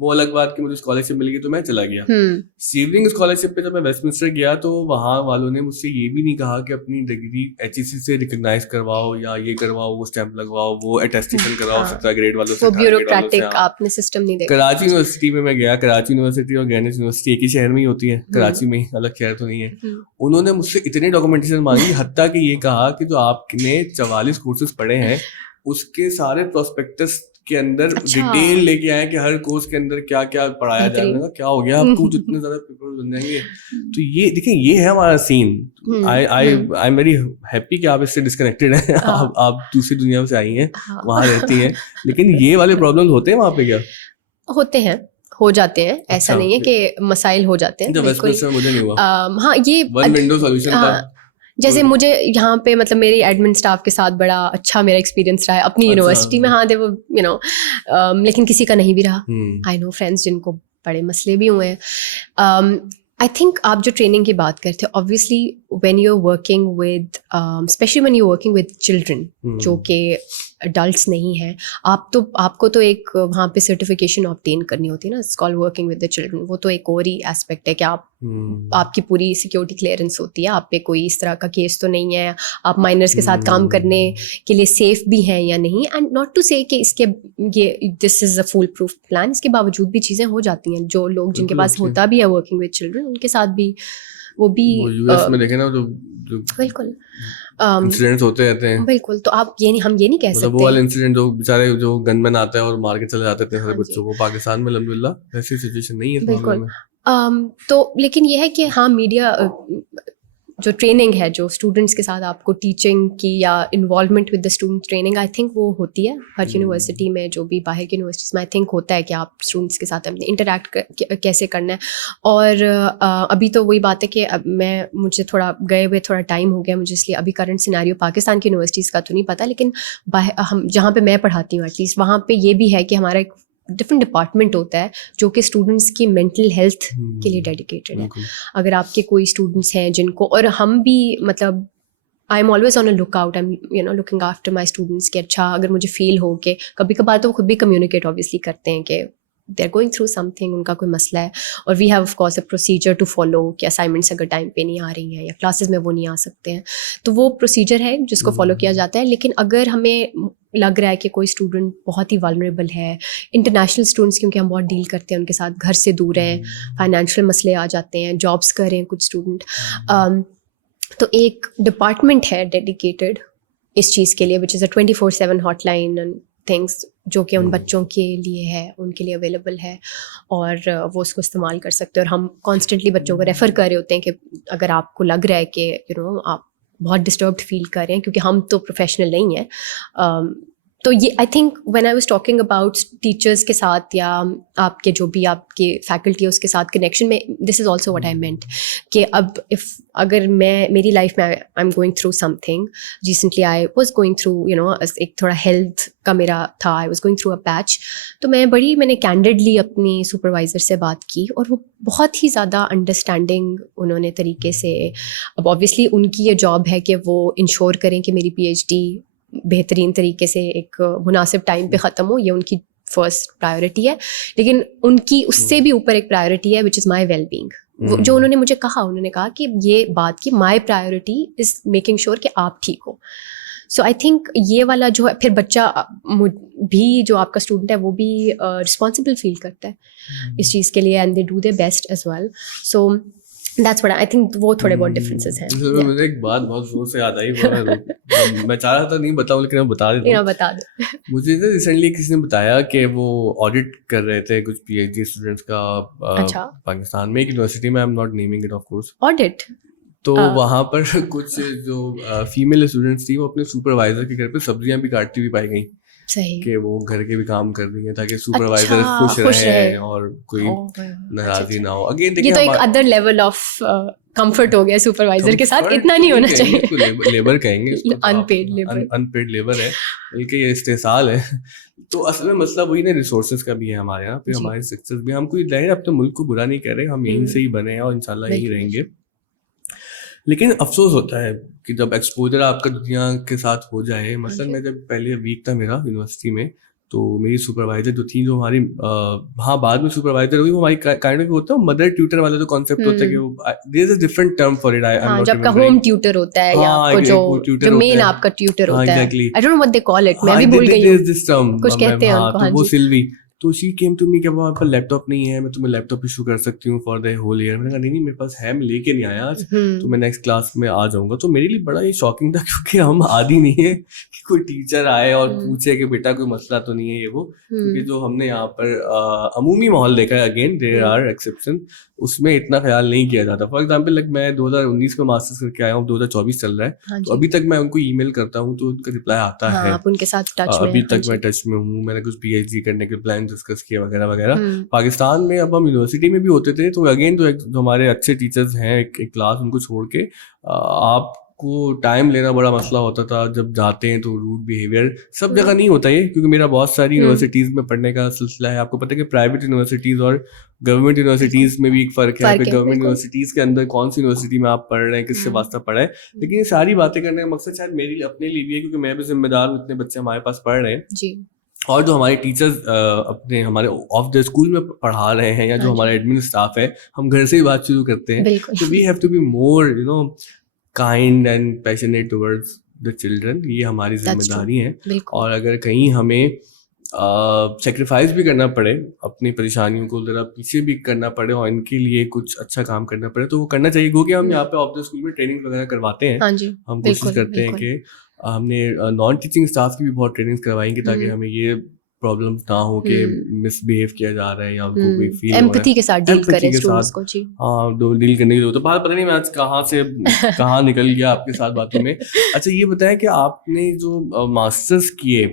وہ الگ بات کہ مجھے اسکالرشپ مل گئی تو میں چلا گیا. سیونگ اسکالرشپ پہ جب میں ویسٹ منسٹر گیا تو وہاں والوں نے مجھ سے یہ بھی نہیں کہا کہ اپنی ڈگری HEC سے ریکگنائز کرواؤ یا یہ کرواؤ, وہ اسٹیمپ لگواؤ, وہ اٹیسٹیشن کرواؤ 17 گریڈ والوں سے. وہ بیوروکریٹک آپ نے سسٹم نہیں دیکھا. کراچی یونیورسٹی میں گیا, کراچی یونیورسٹی اور گرینویچ یونیورسٹی ایک ہی شہر میں ہی ہوتی ہے, کراچی میں ہی, الگ شہر تو نہیں ہے. انہوں نے مجھ سے اتنی ڈاکومنٹیشن مانگی, حتیٰ کہ یہ کہا کہ جو آپ نے 44 کورسز پڑھے ہیں اس کے سارے پروسپیکٹس کے اندر ڈیٹیل لے کے آئے کہ ہر کورس کے اندر کیا کیا پڑھایا جائے گا, کیا ہو گیا آپ کو جتنے زیادہ پیپر بن جائیں گے. تو یہ دیکھیں, یہ ہے ہمارا سین. آئی ایم ویری ہیپی کہ آپ اس سے ڈسکنیکٹڈ ہیں, آپ دوسری دنیا سے آئی ہیں, وہاں رہتی ہیں. لیکن یہ والے پرابلمز ہوتے ہیں وہاں پہ, کیا ہوتے ہیں, ہو جاتے ہیں, ایسا نہیں ہے کہ مسائل ہو جاتے ہیں. مجھے نہیں ہوا. ہاں, یہ ون ونڈو سولوشن تھا. جیسے مجھے یہاں پہ مطلب میری ایڈمن اسٹاف کے ساتھ بڑا اچھا میرا ایکسپیرینس رہا ہے اپنی یونیورسٹی میں. ہاں, وہ یو نو, لیکن کسی کا نہیں بھی رہا. آئی نو فرینڈس جن کو بڑے مسئلے بھی ہوئے ہیں. آئی تھنک آپ جو ٹریننگ کی بات کرتے ہیں, obviously when you are working with, especially when you working with children جو کہ اڈلٹس نہیں ہیں, آپ کو تو ایک وہاں پہ سرٹیفکیشن آبٹین کرنی ہوتی ہے نا, it's called working with the children. وہ تو ایک اور ہی ایسپیکٹ ہے کہ آپ کی پوری سیکورٹی کلیئرنس ہوتی ہے, آپ پہ کوئی اس طرح کا کیس تو نہیں ہے, آپ مائنرس کے ساتھ کام کرنے کے لیے سیف بھی ہیں یا نہیں. اینڈ ناٹ ٹو سے کہ اس کے یہ دس از اے فول پروف پلان, اس کے باوجود بھی چیزیں ہو جاتی ہیں. جو لوگ جن کے پاس ہوتا بھی ہے ورکنگ ود چلڈرن, ان کے ساتھ بھی وہ بھی US میں دیکھیں نا, بالکل انسیڈنٹس ہوتے رہتے ہیں. بالکل. تو آپ ہم یہ نہیں کہہ سکتے وہ والے انسیڈنٹ جو بیچارے جو گن مین آتا ہے اور مار کے چلے جاتے تھے ہر بچوں کو, پاکستان میں الحمدللہ ایسی سچویشن نہیں ہے. بالکل. تو لیکن یہ ہے کہ ہاں, میڈیا جو ٹریننگ ہے جو اسٹوڈنٹس کے ساتھ آپ کو ٹیچنگ کی یا involvement with the student training, I think وہ ہوتی ہے ہر یونیورسٹی میں, جو بھی باہر کی یونیورسٹیز میں آئی تھنک ہوتا ہے کہ آپ اسٹوڈنٹس کے ساتھ انٹریکٹ کیسے کرنا ہے. اور ابھی تو وہی بات ہے کہ اب مجھے تھوڑا گئے ہوئے تھوڑا ٹائم ہو گیا مجھے, اس لیے ابھی کرنٹ سیناریو پاکستان کی یونیورسٹیز کا تو نہیں پتہ, لیکن ہم جہاں پہ میں پڑھاتی ہوں ایٹ لیسٹ وہاں پہ یہ بھی ہے کہ ہمارا ایک ڈفرنٹ ڈپارٹمنٹ ہوتا ہے جو کہ اسٹوڈنٹس کی مینٹل ہیلتھ کے لیے ڈیڈیکیٹڈ ہے. اگر آپ کے کوئی اسٹوڈنٹس ہیں جن کو, اور ہم بھی مطلب I am always on a look out, I am looking after my students کہ اچھا اگر مجھے فیل ہو کہ کبھی کبھار تو وہ خود بھی کمیونیکیٹ آبویسلی کرتے ہیں کہ they are going through something, ان کا کوئی مسئلہ ہے, اور we have of course a procedure to follow کہ اسائنمنٹس اگر ٹائم پہ نہیں آ رہی ہیں یا کلاسز میں وہ نہیں آ سکتے ہیں, تو وہ پروسیجر ہے جس کو فالو کیا جاتا ہے. لیکن اگر ہمیں لگ رہا ہے کہ کوئی اسٹوڈنٹ بہت ہی والنریبل ہے, انٹرنیشنل اسٹوڈنٹس کیونکہ ہم بہت ڈیل کرتے ہیں ان کے ساتھ, گھر سے دور ہیں, فائنینشیل مسئلے آ جاتے ہیں, جابس کر رہے ہیں کچھ اسٹوڈنٹ, تو ایک ڈپارٹمنٹ ہے ڈیڈیکیٹڈ اس چیز کے لیے, وچ از اے 24/7 ہاٹ لائن اینڈ تھنگس, جو کہ ان بچوں کے لیے ہے, ان کے لیے اویلیبل ہے, اور وہ اس کو استعمال کر سکتے ہیں. اور ہم کانسٹنٹلی بچوں کو ریفر کر رہے ہوتے ہیں کہ اگر آپ کو لگ رہا ہے کہ آپ بہت ڈسٹربڈ فیل کر رہے ہیں, کیونکہ ہم تو پروفیشنل نہیں ہیں. تو یہ I think when I was talking about teachers کے ساتھ یا آپ کے جو بھی آپ کے فیکلٹی ہے اس کے ساتھ کنیکشن میں, this is also what I meant کہ اب اگر میری لائف میں I am going through something, recently I was going through ایک تھوڑا ہیلتھ کا میرا تھا, I was going through a patch, تو میں نے کینڈیڈلی اپنی سپروائزر سے بات کی, اور وہ بہت ہی زیادہ انڈرسٹینڈنگ انہوں نے طریقے سے, اب آبویسلی ان کی یہ جاب ہے کہ وہ انشور کریں کہ میری PhD بہترین طریقے سے ایک مناسب ٹائم پہ ختم ہو, یہ ان کی فرسٹ پرائیورٹی ہے, لیکن ان کی اس سے بھی اوپر ایک پرائیورٹی ہے وچ از مائی ویل بینگ. جو انہوں نے مجھے کہا, انہوں نے کہا کہ یہ بات کی مائی پرائیورٹی از میکنگ شیور کہ آپ ٹھیک ہو. سو آئی تھنک یہ والا جو ہے, پھر بچہ بھی جو آپ کا اسٹوڈنٹ ہے وہ بھی رسپانسبل فیل کرتا ہے اس چیز کے لیے, and they do their best as well. So that's what I think وہ تھوڑے بہت ڈفرینسز ہیں. مجھے ایک بات بہت زور سے یاد آئی, میں چاہ رہا تھا نہیں بتاؤں لیکن میں بتا دیتا ہوں. بتا دیں. مجھے ریسنٹلی کسی نے بتایا کہ وہ آڈٹ کر رہے تھے کچھ PhD اسٹوڈنٹس کا پاکستان میں ایک یونیورسٹی میں, I am not naming it of course. Audit تو وہاں پر کچھ جو فیمیل اسٹوڈنٹس تھی وہ اپنے سپروائزر کے گھر پہ سبزیاں بھی کاٹتی ہوئی پائی گئیں, کہ وہ گھر کے بھی کام کر رہی ہیں تاکہ سپروائزر خوش رہے اور کوئی ناراضی نہ ہو. اگین یہ تو ایک ادر لیول آف کمفرٹ ہو گیا سپروائزر کے ساتھ, اتنا نہیں ہونا چاہیے. لیبر کہیں گے, ان پیڈ لیبر ہے, بلکہ یہ استحصال ہے. تو اصل میں مسئلہ وہی نا, ریسورسز کا بھی ہے ہمارے یہاں, پھر ہمارے سکسیس بھی. ہم کوئی ظاہر اپنے ملک کو برا نہیں کہہ رہے, ہم یہیں سے ہی بنے ہیں اور انشاءاللہ یہیں رہیں گے. لیکن افسوس ہوتا ہے کہ جب ایکسپوجر آپ کا دنیا کے ساتھ ہو جائے. مثلاً میں جب پہلے ویک تھا میرا یونیورسٹی میں, تو میری سپروائزر جو تھی، جو ہماری ہاں بعد میں سپروائزر ہوئی، وہ ہماری کائنڈ آف ہوتا ہے مدر ٹیوٹر والا جو کانسیپٹ ہوتا ہے کہ وہ there is a different term for it. ہاں جو آپ کا ہوم ٹیوٹر ہوتا ہے یا آپ کو جو مین آپ کا ٹیوٹر ہوتا ہے, I don't know what they call it, میں بھی بھول گئی ہوں, کچھ کہتے ہیں ان کو. ہاں وہ سلوی, تو شی کیم ٹو می کہ وہاں پر لیپ ٹاپ نہیں ہے, میں تمہیں لیپ ٹاپ ایشو کر سکتی ہوں فار دا ہول ایئر. میں نے کہا نہیں میرے پاس ہے, میں لے کے نہیں آیا آج, تو میں نیکسٹ کلاس میں آ جاؤں گا. تو میرے لیے بڑا یہ شاکنگ تھا, کیونکہ ہم عادی نہیں ہے کہ کوئی ٹیچر آئے اور پوچھے کہ بیٹا کوئی مسئلہ تو نہیں ہے یہ وہ. کیونکہ جو ہم نے یہاں پر عمومی ماحول دیکھا ہے, اگین دیر آر ایکسیپشن, اس میں اتنا خیال نہیں کیا جاتا. فار ایگزامپل لائک میں 2019 میں ماسٹرس کر کے آیا ہوں, 2024 چل رہا ہے, تو ابھی تک میں ان کو ای میل کرتا ہوں تو ان کا رپلائی آتا ہے. آپ ان کے ساتھ ٹچ میں, ابھی تک میں ٹچ میں ہوں. میں نے کچھ پی ایچ ڈی کرنے کے پلان ڈسکس کیے وغیرہ وغیرہ. پاکستان میں اب ہم یونیورسٹی میں بھی ہوتے تھے, تو اگین جو ہمارے اچھے ٹیچرز ہیں ایک کلاس, ان کو چھوڑ کے آپ کو ٹائم لینا بڑا مسئلہ ہوتا تھا. جب جاتے ہیں تو روڈ بیہیویئر سب جگہ نہیں ہوتا یہ, کیونکہ میرا بہت ساری یونیورسٹیز میں پڑھنے کا سلسلہ ہے. آپ کو پتہ ہے کہ پرائیویٹ یونیورسٹیز اور گورنمنٹ یونیورسٹیز میں بھی ایک فرق ہے. گورنمنٹ یونیورسٹیز کے اندر کون سی یونیورسٹی میں آپ پڑھ رہے ہیں, کس سے واسطہ پڑھا ہے. لیکن یہ ساری باتیں کرنے کا مقصد شاید میرے لیے اپنے لیے بھی ہے, کیونکہ میں بھی ذمہ دار ہوں, اتنے بچے ہمارے پاس پڑھ رہے ہیں, اور جو ہمارے ٹیچرز اپنے ہمارے آف دا اسکول میں پڑھا رہے ہیں, یا جو ہمارا ایڈمن اسٹاف ہے, ہم گھر سے ہی بات شروع کرتے ہیں. تو we have to be more kind and passionate towards the children. یہ ہماری ذمہ داری ہے. اور اگر کہیں ہمیں سیکریفائز بھی کرنا پڑے, اپنی پریشانیوں کو ذرا پیچھے بھی کرنا پڑے, اور ان کے لیے کچھ اچھا کام کرنا پڑے, تو وہ کرنا چاہیے. کیونکہ ہم یہاں پہ آف دا اسکول میں ٹریننگ وغیرہ کرواتے ہیں. ہم کوشش کرتے ہیں کہ ہم نے نان ٹیچنگ اسٹاف کی بھی بہت ٹریننگس کروائی کہ تاکہ ہمیں یہ پرابلمس نہ ہو کہ مس بہیو کیا جا رہا ہے, یا ان کو کوئی فیل ایمپتھی کے ساتھ ڈیل کریں اسٹوڈنٹس کو. جی ہاں ڈیل کرنے کی ضرورت ہے. بات پتہ نہیں میں آج کہاں سے کہاں نکل گیا آپ کے ساتھ باتوں میں. اچھا یہ بتائیں کہ آپ نے جو ماسٹرز کیے,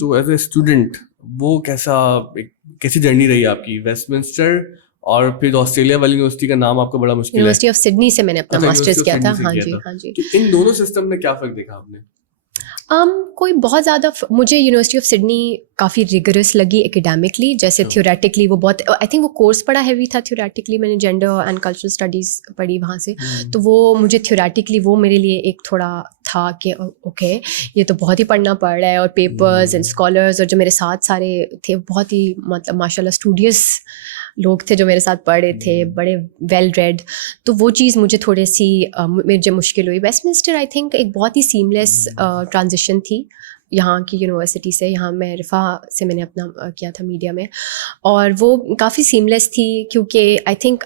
تو ایز اے اسٹوڈنٹ وہ کیسی جرنی رہی آپ کی؟ ویسٹ منسٹر اور پھر آسٹریلیا والی یونیورسٹی کا نام آپ کا بڑا مشکل ہے. یونیورسٹی آف سڈنی سے میں نے اپنا ماسٹرز کیا تھا. ہاں جی ہاں جی. ان دونوں سسٹم میں کیا فرق دیکھا آپ نے؟ کوئی بہت زیادہ مجھے یونیورسٹی آف سڈنی کافی ریگرس لگی ایکیڈیمکلی. جیسے تھیوریٹکلی وہ بہت, آئی تھنک وہ کورس بڑا ہیوی تھا تھیوریٹکلی. میں نے جینڈر اینڈ کلچرل اسٹڈیز پڑھی وہاں سے, تو وہ مجھے تھیوریٹکلی وہ میرے لیے ایک تھوڑا تھا کہ اوکے یہ تو بہت ہی پڑھنا پڑ رہا ہے, اور پیپرز اینڈ اسکالرز, اور جو میرے ساتھ سارے تھے بہت ہی مطلب ماشاء اللہ اسٹوڈیس لوگ تھے جو میرے ساتھ پڑھ رہے تھے, بڑے ویل ریڈ. تو وہ چیز مجھے تھوڑی سی مجھے مشکل ہوئی. ویسٹ منسٹر آئی تھنک ایک بہت ہی سیملیس ٹرانزیشن تھی یہاں کی یونیورسٹی سے. یہاں میں رفا سے میں نے اپنا کیا تھا میڈیا میں, اور وہ کافی سیملیس تھی, کیونکہ آئی تھنک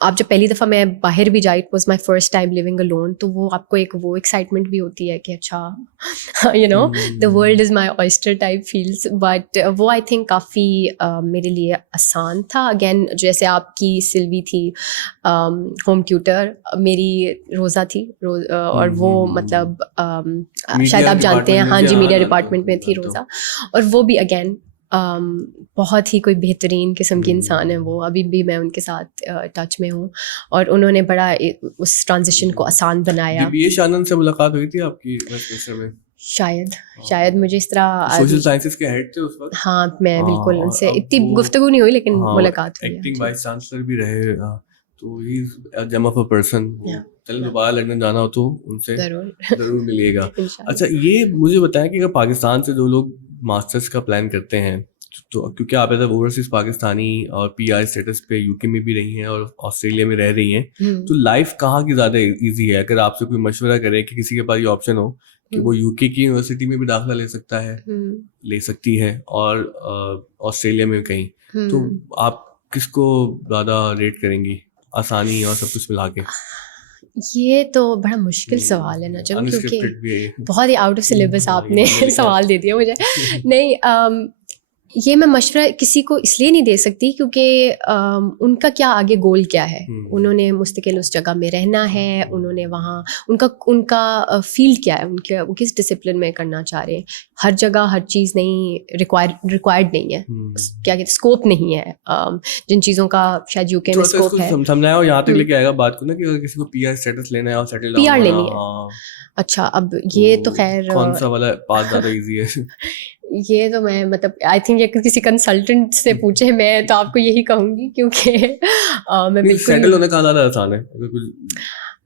آپ جب پہلی دفعہ میں باہر بھی جائی, it was my first time living alone, تو وہ آپ کو ایک وہ ایکسائٹمنٹ بھی ہوتی ہے کہ اچھا you know the world is my oyster type feels. But وہ آئی تھنک کافی میرے لیے آسان تھا. اگین جیسے آپ کی سلوی تھی ہوم ٹیوٹر, میری روزہ تھی, اور وہ مطلب شاید آپ جانتے ہیں, ہاں جی میڈیا ڈپارٹمنٹ میں تھی روزہ, اور وہ بھی اگین بہت ہی کوئی بہترین قسم کی انسان ہے وہ. ابھی بھی میں ان کے ساتھ ٹچ میں ہوں, اور انہوں نے بڑا اس ٹرانزیشن کو آسان بنایا. یہ شانن سے ملاقات ہوئی تھی آپ کی ویسٹ منسٹر میں؟ شاید مجھے اس طرح سوشل سائنسز کے ہیڈ تھے اس وقت. ہاں میں بالکل ان سے اتنی گفتگو نہیں ہوئی, لیکن ملاقات ہوئی. ایکٹنگ وائس چانسلر بھی رہے, تو ہی از جم آف اے پرسن. چلیں دوبارہ لندن جانا ہو تو ان سے ضرور ملیے گا. اچھا یہ مجھے بتائیں کہ اگر پاکستان سے جو لوگ ماسٹرز کا پلان کرتے ہیں, تو کیونکہ آپ ایز اے اوورسیز پاکستانی اور پی آر اسٹیٹس پہ یو کے میں بھی رہی ہیں اور آسٹریلیا میں رہ رہی ہیں, تو لائف کہاں کی زیادہ ایزی ہے؟ اگر آپ سے کوئی مشورہ کرے کہ کسی کے پاس یہ آپشن ہو کہ وہ یو کے کی یونیورسٹی میں بھی داخلہ لے سکتا ہے, لے سکتی ہے, اور آسٹریلیا میں کہیں, تو آپ کس کو زیادہ ریٹ کریں گی, آسانی اور سب کچھ ملا کے؟ یہ تو بڑا مشکل سوال ہے نا جب, کیونکہ بہت ہی آؤٹ آف سلیبس آپ نے سوال دے دیا مجھے. نہیں یہ میں مشورہ کسی کو اس لیے نہیں دے سکتی کیونکہ ان کا کیا آگے گول کیا ہے. انہوں نے مستقل اس جگہ میں رہنا ہے, انہوں نے وہاں ان کا فیلڈ کیا ہے, وہ کس ڈسپلن میں کرنا چاہ رہے ہیں. ہر جگہ ہر چیز نہیں ریکوائرڈ نہیں ہے, کیا کہتے اسکوپ نہیں ہے جن چیزوں کا شاید یو کے میں اسکوپ ہے. سمجھایا ہو یہاں تک لے کے آئے گا بات کو نا کہ اگر کسی کو پی آر اسٹیٹس لینا ہے اور سیٹل پی آر لینی ہے. اچھا اب یہ تو خیر کون سا والا بات زیادہ ایزی ہے؟ یہ تو میں مطلب آئی تھنک یہ کسی کنسلٹنٹ سے پوچھے, میں تو آپ کو یہی کہوں گی, کیونکہ میں بالکل سیٹل ہونا کہاں زیادہ آسان ہے.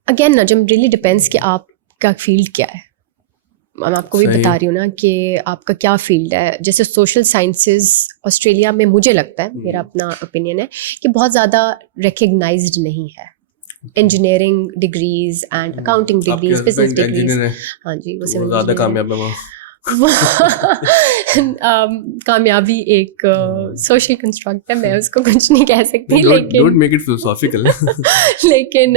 اگین نا جب ریئلی ڈپینڈس کہ آپ کا فیلڈ کیا ہے. میں آپ کو بھی بتا رہی ہوں نا کہ آپ کا کیا فیلڈ ہے. جیسے سوشل سائنسز آسٹریلیا میں مجھے لگتا ہے, میرا اپنا اوپینین ہے, کہ بہت زیادہ ریکگنائزڈ نہیں ہے. Engineering degrees and accounting degrees, business degrees, ہاں جی وہ زیادہ کامیاب ہے. کامیابی ایک سوشل کنسٹرکٹ ہے, میں اس کو کچھ نہیں کہہ سکتی, لیکن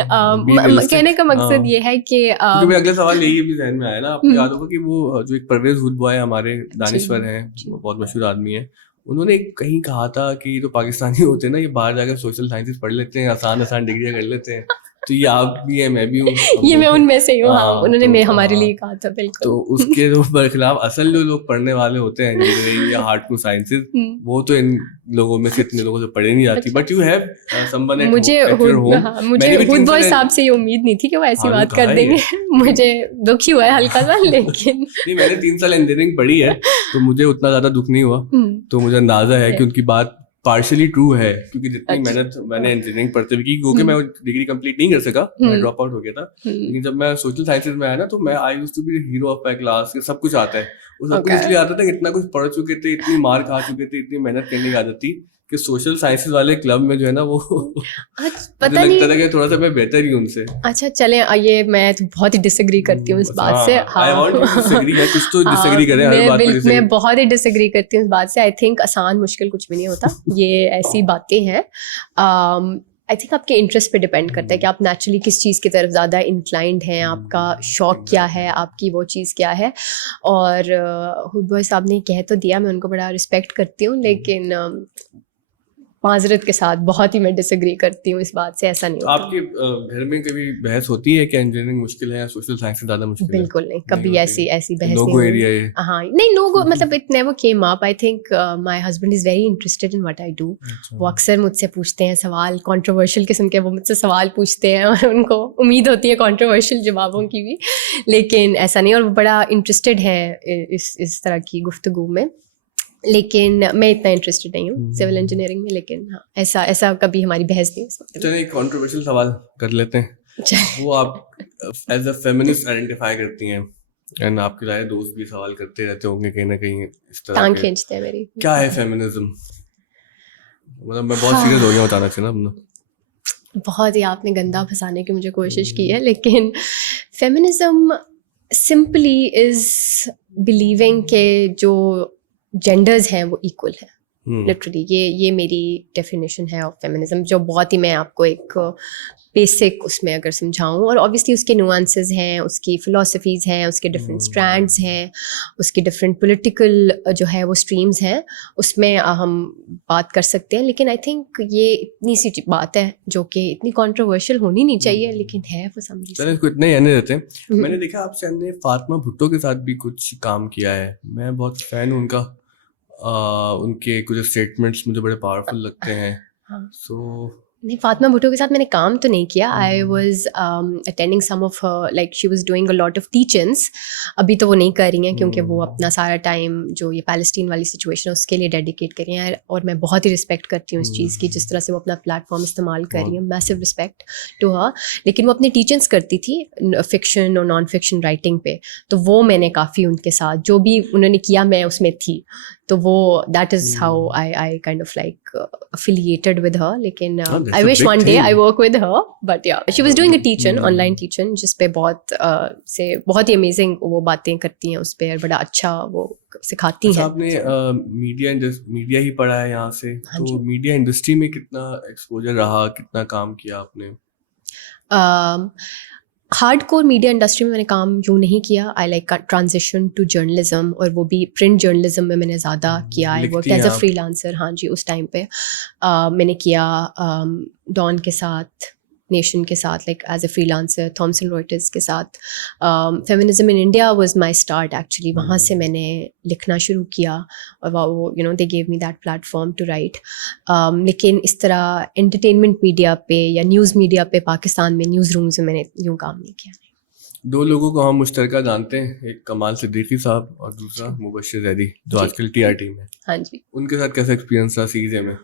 کہنے کا مقصد یہ ہے کہ اگلا سوال یہی بھی ذہن میں آیا نا, آپ کو یاد ہوگا کہ وہ جو ایک پرویز ہود بوائے ہمارے دانشور ہیں, بہت مشہور آدمی ہیں, انہوں نے کہیں کہا تھا کہ یہ تو پاکستانی ہوتے ہیں نا, یہ باہر جا کر سوشل سائنسز پڑھ لیتے ہیں, آسان ڈگریاں کر لیتے ہیں. تو یہ آپ بھی ہیں, میں بھی ہوں, یہ میں ان میں سے ہوں. ہاں انہوں نے ہمارے لیے کہا تھا. بالکل. تو اس کے برخلاف اصل جو لوگ پڑھنے والے ہوتے ہیں انجینئرنگ یا ہارڈ کور سائنسز, وہ تو ان لوگوں میں سے اتنے لوگوں سے پڑھے نہیں جاتی. But you have some one at home. مجھے ہود بوائے صاحب سے یہ امید نہیں تھی کہ وہ ایسی بات کر دیں گے. مجھے دکھ ہی ہوا ہے ہلکا سا, لیکن نہیں, میں نے 3 سال انجینئرنگ پڑھی ہے تو مجھے اتنا زیادہ دکھ نہیں ہوا. تو مجھے اندازہ ہے کہ ان کی بات پارشلی ٹرو ہے, کیونکہ جتنی محنت میں نے انجینئرنگ پڑھتے ہوئے کی, کیونکہ میں ڈگری کمپلیٹ نہیں کر سکا, میں ڈراپ آؤٹ ہو گیا تھا. لیکن جب میں سوشل سائنسز میں آیا نا, تو میں I used to be hero of my class. سب کچھ آتا ہے, وہ سب کچھ اس لیے آتا تھا کہ اتنا کچھ پڑھ چکے تھے, اتنی مار کھا چکے تھے, اتنی محنت کرنے کی عادت تھی کہ سوشل سائنسز والے کلب میں جو ہے نا وہ پتہ نہیں لگتا تھا کہ تھوڑا سا میں بہتر ہی ان سے. اچھا چلیں, یہ میں بہت ہی ڈس ایگری کرتی ہوں اس بات سے. میں بہت ہی ڈس ایگری کرتی ہوں اس بات سے. آئی تھنک آسان مشکل کچھ بھی نہیں ہوتا, یہ ایسی باتیں ہیں. آئی تھنک آپ کے انٹرسٹ پہ ڈپینڈ کرتا ہے کہ آپ نیچرلی کس چیز کی طرف زیادہ انکلائنڈ ہیں, آپ کا شوق کیا ہے, آپ کی وہ چیز کیا ہے. اور ہود بوائے صاحب نے کہہ تو دیا, میں ان کو بڑا رسپیکٹ کرتی ہوں, لیکن معذرت کے ساتھ بہت ہی میں ڈس ایگری کرتی ہوں اس بات سے. ایسا نہیں ہوتا. آپ کے گھر میں کبھی بحث ہوتی ہے کہ انجینئرنگ مشکل ہے یا سوشل سائنس زیادہ مشکل ہے؟ بالکل نہیں, کبھی ایسی بحث نہیں ہوئی. ہاں نہیں, نو گو مطلب it never came up. I think my husband is very interested in what I do. وہ اکثر مجھ سے پوچھتے ہیں سوال, کنٹروورشل قسم کے وہ مجھ سے سوال پوچھتے ہیں, اور ان کو امید ہوتی ہے کنٹروورشل جوابوں کی بھی, لیکن ایسا نہیں. اور وہ بڑا انٹرسٹیڈ ہیں اس طرح کی گفتگو میں, لیکن میں اتنا انٹرسٹڈ نہیں ہوں سول انجینئرنگ میں. لیکن ہاں ایسا کبھی ہماری بحث نہیں ہے. چلیں ایک کنٹروورشل سوال کر لیتے ہیں. وہ آپ ایز اے فیمنسٹ آئیڈینٹیفائی کرتی ہیں, اینڈ آپ کے سارے دوست بھی سوال کرتے رہتے ہوں گے کہیں نہ کہیں اس طرح, ٹانگ کھینچتے ہیں میری. کیا ہے فیمنزم؟ مطلب میں بہت سیریس ہو گیا بتانا چاہیے نا. بہت ہی آپ نے گندا پھنسانے کی مجھے کوشش کی ہے, لیکن فیمنزم سمپلی از بلیونگ کہ جو جینڈرز ہیں وہ ایکول ہیں. لٹرلی یہ میری ڈیفینیشن ہے آف فیمنزم, جو بہت ہی میں آپ کو ایک بیسک اس میں اگر سمجھاؤں. اور اوبیسلی اس کے نوانسز ہیں, اس کی فلاسفیز ہیں, اس کے ڈفرینٹ اسٹرینڈس ہیں, اس کی ڈفرینٹ پولیٹیکل جو ہے وہ اسٹریمز ہیں, اس میں ہم بات کر سکتے ہیں. لیکن آئی تھنک یہ اتنی سی بات ہے جو کہ اتنی کنٹروورشل ہونی نہیں چاہیے, لیکن ہے وہ سمجھ. چلیں اس کو اتنے ہی رہتے ہیں. میں نے دیکھا آپ سے نے فاطمہ بھٹو کے ساتھ بھی کچھ کام کیا ہے. میں بہت فین ہوں ان کا, ان کے کچھ اسٹیٹمنٹس مجھے بڑے پاورفل لگتے ہیں. سو نہیں, فاطمہ بھٹو کے ساتھ میں نے کام تو نہیں کیا. I was attending some of like she was doing a lot of teachings. ابھی تو وہ نہیں کر رہی ہیں کیونکہ وہ اپنا سارا ٹائم جو یہ پیلسٹین والی سچویشن ہے اس کے لیے ڈیڈیکیٹ کر رہی ہیں, اور میں بہت ہی رسپیکٹ کرتی ہوں اس چیز کی, جس طرح سے وہ اپنا پلیٹ فارم استعمال کر رہی ہیں. میسو رسپیکٹ ٹو ہر. لیکن وہ اپنی ٹیچنگس کرتی تھی فکشن اور نان فکشن رائٹنگ پہ, تو وہ میں نے کافی ان کے ساتھ جو بھی انہوں نے کیا میں اس میں تھی. تو وہ that is how I kind of like affiliated with her. لیکن I wish one day I work with her, but yeah she was doing a teaching online teaching جس پہ بہت ہی امیزنگ وہ باتیں کرتی ہیں اس پہ, اور بڑا اچھا وہ سکھاتی ہیں. آپ نے میڈیا ہی پڑھا ہے یہاں سے, تو میڈیا انڈسٹری میں کتنا ایکسپوجر رہا, کتنا کام کیا آپ نے؟ ہارڈ کور میڈیا انڈسٹری میں میں نے کام یوں نہیں کیا. I like transition to journalism, اور وہ بھی پرنٹ جرنلزم میں میں نے زیادہ کیا. I work as a free lancer. ہاں جی, اس ٹائم پہ میں نے کیا ڈان کے ساتھ, نیشن کے ساتھ, like as a freelancer, Thomson Reuters کے ساتھ. Feminism in India was my start actually. وہاں سے میں نے لکھنا شروع کیا, اور وہ you know they gave me that platform to write. لیکن اس طرح انٹرٹینمنٹ میڈیا پہ یا نیوز میڈیا پہ پاکستان میں نیوز رومز میں میں نے یوں کام نہیں کیا. دو لوگوں کو ہم مشترکہ جانتے ہیں, ایک کمال صدیقی صاحب اور دوسرا مبشر زیدی جو آج کل TRT میں. ہاں جی. ان کے ساتھ کیسا ایکسپیرینس رہا سیریز میں؟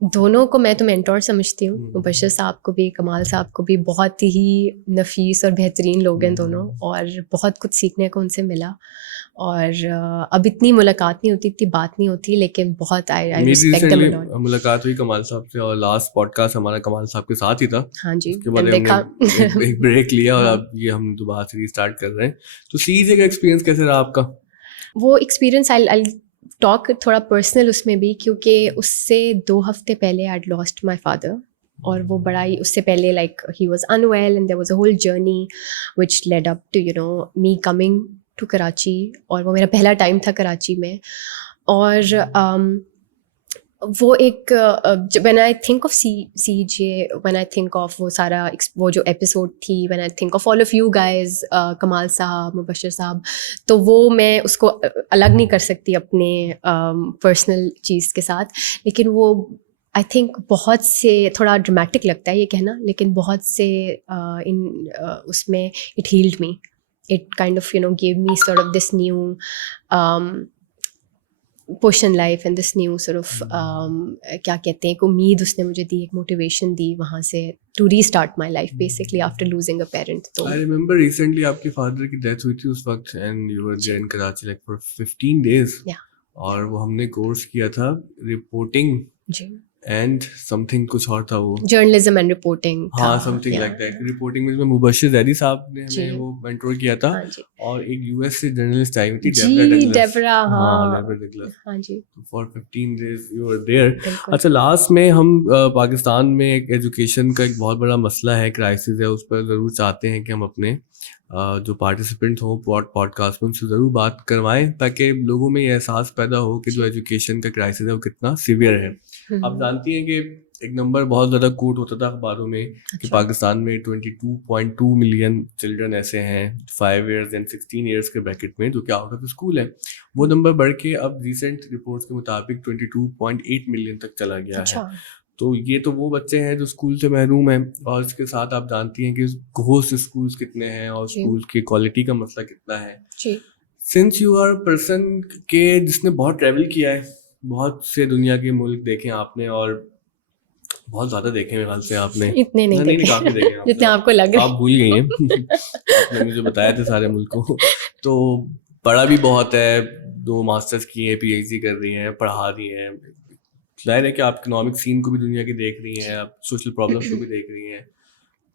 دونوں کو میں تو مینٹور سمجھتی ہوں. مبشر صاحب کو بھی, کمال صاحب کو بھی. بہت ہی نفیس اور بہترین لوگ ہیں دونوں, اور بہت کچھ سیکھنے کو ان سے ملا. اور اب اتنی ملاقات نہیں ہوتی, اتنی بات نہیں ہوتی, لیکن بہت ملاقات ہوئی کمال صاحب سے, اور لاسٹ پوڈ کاسٹ ہمارا کمال صاحب کے ساتھ ہی تھا. ہاں جی, اس کے بعد ہم نے ایک بریک لیا, اور اب یہ ہم دوبارہ سے ریسٹارٹ کر رہے ہیں. تو CJ کا ایکسپیرینس کیسے رہا آپ کا؟ وہ ایکسپیرینس ٹاک تھوڑا پرسنل اس میں بھی, کیونکہ اس سے 2 ہفتے پہلے آئی لاسٹ مائی فادر. اور وہ بڑا ہی اس سے پہلے like he was unwell, and there was a whole journey which lead up to you know me coming to Karachi. اور وہ میرا پہلا ٹائم تھا کراچی میں. اور وہ ایک when I think of CJ, when I think of وہ سارا وہ جو ایپیسوڈ تھی, when I think of all of you guys, Kamal صاحب, مبشر صاحب, تو وہ میں اس کو الگ نہیں کر سکتی اپنے پرسنل چیز کے ساتھ. لیکن وہ آئی تھنک بہت سے, تھوڑا ڈرامیٹک لگتا ہے یہ کہنا, لیکن بہت سے اس میں it held me, it kind of you know gave me sort of this new push in life and this new sort of کیا کہتے ہیں, ایک امید اس نے مجھے دی, ایک موٹیویشن دی وہاں سے to restart my life basically after losing a parent. تو I remember recently آپ کے فادر کی ڈیتھ ہوئی تھی اس وقت, and you were there in Karachi like for 15 days. اور وہ ہم نے کورس کیا تھا رپورٹنگ اینڈ سم تھنگ, کچھ اور تھا وہ, جرنلزم اینڈ رپورٹنگ. ہاں something like that. Reporting میں مبشر زیدی صاحب نے ہمیں وہ مینٹور کیا تھا, اور ایک US سے جرنلسٹ آئی ہوئی تھی ڈیبرا. ہاں جی, for 15 days you were there. اچھا, لاسٹ میں ہم پاکستان میں ایک ایجوکیشن کا ایک بہت بڑا مسئلہ ہے, کرائسس ہے, اس پر ضرور چاہتے ہیں کہ ہم اپنے جو پارٹیسپینٹ ہوں پوڈ کاسٹ میں ان سے ضرور بات کروائیں, تاکہ لوگوں میں یہ احساس پیدا ہو کہ جو ایجوکیشن کا کرائسس ہے وہ کتنا سیویئر ہے. آپ جانتی ہیں کہ ایک نمبر بہت زیادہ کوٹ ہوتا تھا اخباروں میں کہ پاکستان میں 22.2 ملین چلڈرن ایسے ہیں 5 years and 16 years کے بریکٹ میں جو کہ آؤٹ آف اسکول ہے. وہ نمبر بڑھ کے اب ریسنٹ رپورٹس کے مطابق 22.8 ملین تک چلا گیا ہے. تو یہ تو وہ بچے ہیں جو اسکول سے محروم ہیں, اور اس کے ساتھ آپ جانتی ہیں کہ گھوسٹ اسکولس کتنے ہیں, اور اسکول کی کوالٹی کا مسئلہ کتنا ہے. سنس یو آر پرسن کے جس نے بہت ٹریول کیا ہے, بہت سے دنیا کے ملک دیکھے آپ نے, اور بہت زیادہ دیکھے میرے خیال سے آپ نے. اتنے نہیں دیکھے جتنے آپ کو لگ رہا ہے, آپ بھول گئی ہیں, میں نے جو بتایا تھا سارے ملکوں. تو پڑھا بھی بہت ہے, 2 ماسٹرز کی ہیں, PhD کر رہی ہیں, پڑھا رہی ہیں. ظاہر ہے کہ آپ اکنامک سین کو بھی دنیا کی دیکھ رہی ہیں, آپ سوشل پرابلمس کو بھی دیکھ رہی ہیں.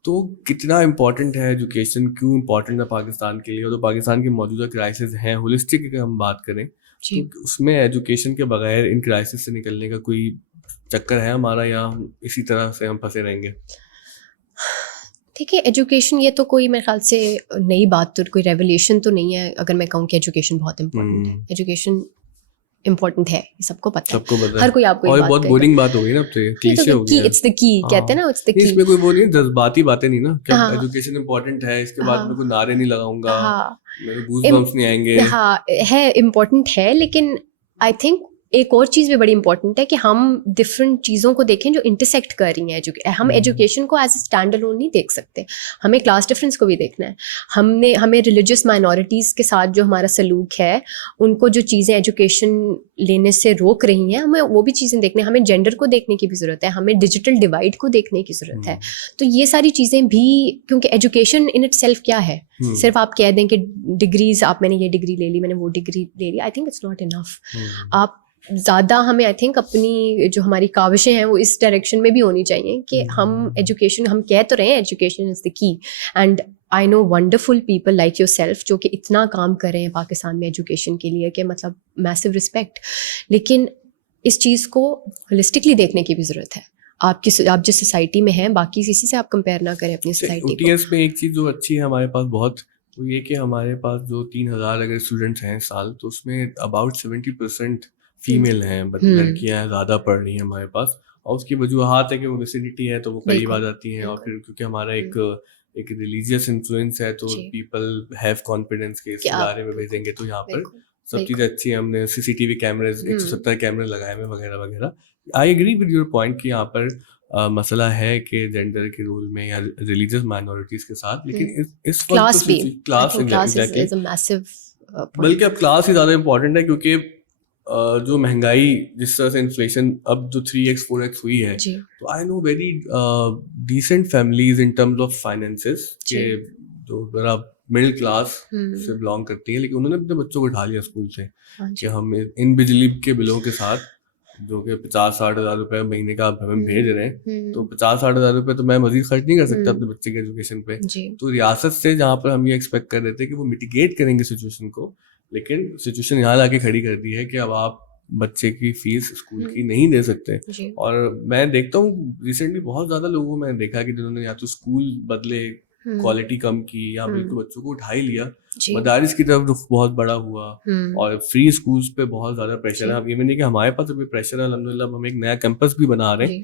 تو کتنا امپورٹنٹ ہے ایجوکیشن, کیوں امپورٹنٹ ہے پاکستان کے لیے, اور جو پاکستان کے موجودہ کرائسس ہیں ہولسٹک اگر ہم بات کریں, اس میں ایجوکیشن کے بغیر ان کرائسس سے نکلنے کا کوئی چکر ہے ہمارا, یا اسی طرح سے ہم پھنسے رہیں گے؟ دیکھیے, ایجوکیشن یہ تو کوئی میرے خیال سے نئی بات, تو کوئی ریولیوشن تو نہیں ہے اگر میں کہوں کہ ایجوکیشن بہت امپورٹنٹ ہے. ایجوکیشن امپورٹنٹ ہے, یہ سب کو پتہ ہے, ہر کوئی آپ کو اور بہت بورنگ بات ہو گئی نا اب تو, یہ کلیشے ہو گیا. اٹس دی کی کہتے ہیں نا, اٹس دی کی. اس میں کوئی وہ نہیں جذباتی باتیں نہیں نا, کہ ایجوکیشن امپورٹنٹ ہے اس کے بعد میں کوئی نعرے نہیں لگاؤں گا, میرے گوز بمپس نہیں آئیں گے. ہاں ہے, امپورٹنٹ ہے, لیکن آئی تھنک ایک اور چیز بھی بڑی امپورٹنٹ ہے کہ ہم ڈفرینٹ چیزوں کو دیکھیں جو انٹرسیکٹ کر رہی ہیں. ہم ایجوکیشن کو ایز اے اسٹینڈ الون نہیں دیکھ سکتے, ہمیں کلاس ڈفرینس کو بھی دیکھنا ہے. ہمیں ریلیجیس مائنورٹیز کے ساتھ جو ہمارا سلوک ہے, ان کو جو چیزیں ایجوکیشن لینے سے روک رہی ہیں, ہمیں وہ بھی چیزیں دیکھنے, ہمیں جینڈر کو دیکھنے کی بھی ضرورت ہے, ہمیں ڈیجیٹل ڈیوائڈ کو دیکھنے کی ضرورت ہے. تو یہ ساری چیزیں بھی, کیونکہ ایجوکیشن ان اٹ سیلف کیا ہے, صرف آپ کہہ دیں کہ ڈگریز, آپ میں نے یہ ڈگری لے لی, میں نے وہ ڈگری لے لی, I think it's not enough. آپ زیادہ ہمیں آئی تھنک اپنی جو ہماری کاوشیں ہیں وہ اس ڈائریکشن میں بھی ہونی چاہیے کہ ہم ایجوکیشن, ہم کہہ تو رہے ہیں education is the key, and I know wonderful people like yourself جو کہ اتنا کام کر رہے ہیں پاکستان میں ایجوکیشن کے لیے, کہ مطلب میسو رسپیکٹ. لیکن اس چیز کو ہولسٹکلی دیکھنے کی بھی ضرورت ہے. آپ جس سوسائٹی میں ہیں, باقی کسی سے آپ کمپیئر نہ کریں اپنی سوسائٹی کو. میں ایک چیز جو اچھی ہے ہمارے پاس بہت, وہ یہ کہ ہمارے پاس جو 3000 اگر اسٹوڈنٹس ہیں سال, تو اس میں اباؤٹ 70% فیمیل ہیں, لڑکیاں زیادہ پڑھ رہی ہیں ہمارے پاس. اور اس کی وجوہات ہے کہ وہ ویسیڈیٹی ہے تو وہ قریب آ جاتی ہیں, اور پھر کیونکہ ہمارا ایک ریلیجیس انفلوئنس ہے تو پیپل ہیو کانفیڈینس کہ اس ادارے میں بھیجیں گے تو یہاں پر سب چیزیں اچھی ہیں. ہم نے CCTV کیمرز 170 کیمرے لگائے ہوئے وغیرہ وغیرہ. I agree with your point کہ یہاں پر مسئلہ ہے کہ جینڈر کے رول میں یا ریلیجیس مائنورٹیز کے ساتھ, لیکن اس کلاس بلکہ اب کلاس ہی زیادہ امپورٹنٹ ہے, کیونکہ جو مہنگائی جس طرح سے انفلیشن اب جو 3x 4x ہوئی ہے, تو I know very decent families in terms of finances کہ جو ذرا مڈل کلاس سے بلانگ کرتی ہیں, لیکن انہوں نے اپنے بچوں کو اٹھا لیا اسکول سے کہ ہم ان بجلی کے بلوں کے ساتھ جو کہ 50-60 ہزار روپے مہینے کا آپ ہمیں بھیج رہے ہیں, تو 50-60 ہزار روپے تو میں مزید خرچ نہیں کر سکتا اپنے بچے کے ایجوکیشن پہ. تو ریاست سے جہاں پر ہم یہ ایکسپیکٹ کر رہے تھے کہ وہ میٹیگیٹ کریں گے سچویشن کو, لیکن سچویشن یہاں لا کے کھڑی کر دی ہے کہ اب آپ بچے کی فیس اسکول کی نہیں دے سکتے. اور میں دیکھتا ہوں ریسنٹلی بہت زیادہ لوگوں میں دیکھا کہ جنہوں نے یا تو اسکول بدلے, کوالٹی کم کی, یا بالکل بچوں کو اٹھا ہی لیا, مدارس کی طرف رخ بہت بڑا ہوا, اور فری اسکولس پہ بہت زیادہ پریشر ہے. اب یہ نہیں کہ ہمارے پاس ابھی پریشر ہے, الحمدللہ ہم ایک نیا کیمپس بھی بنا رہے ہیں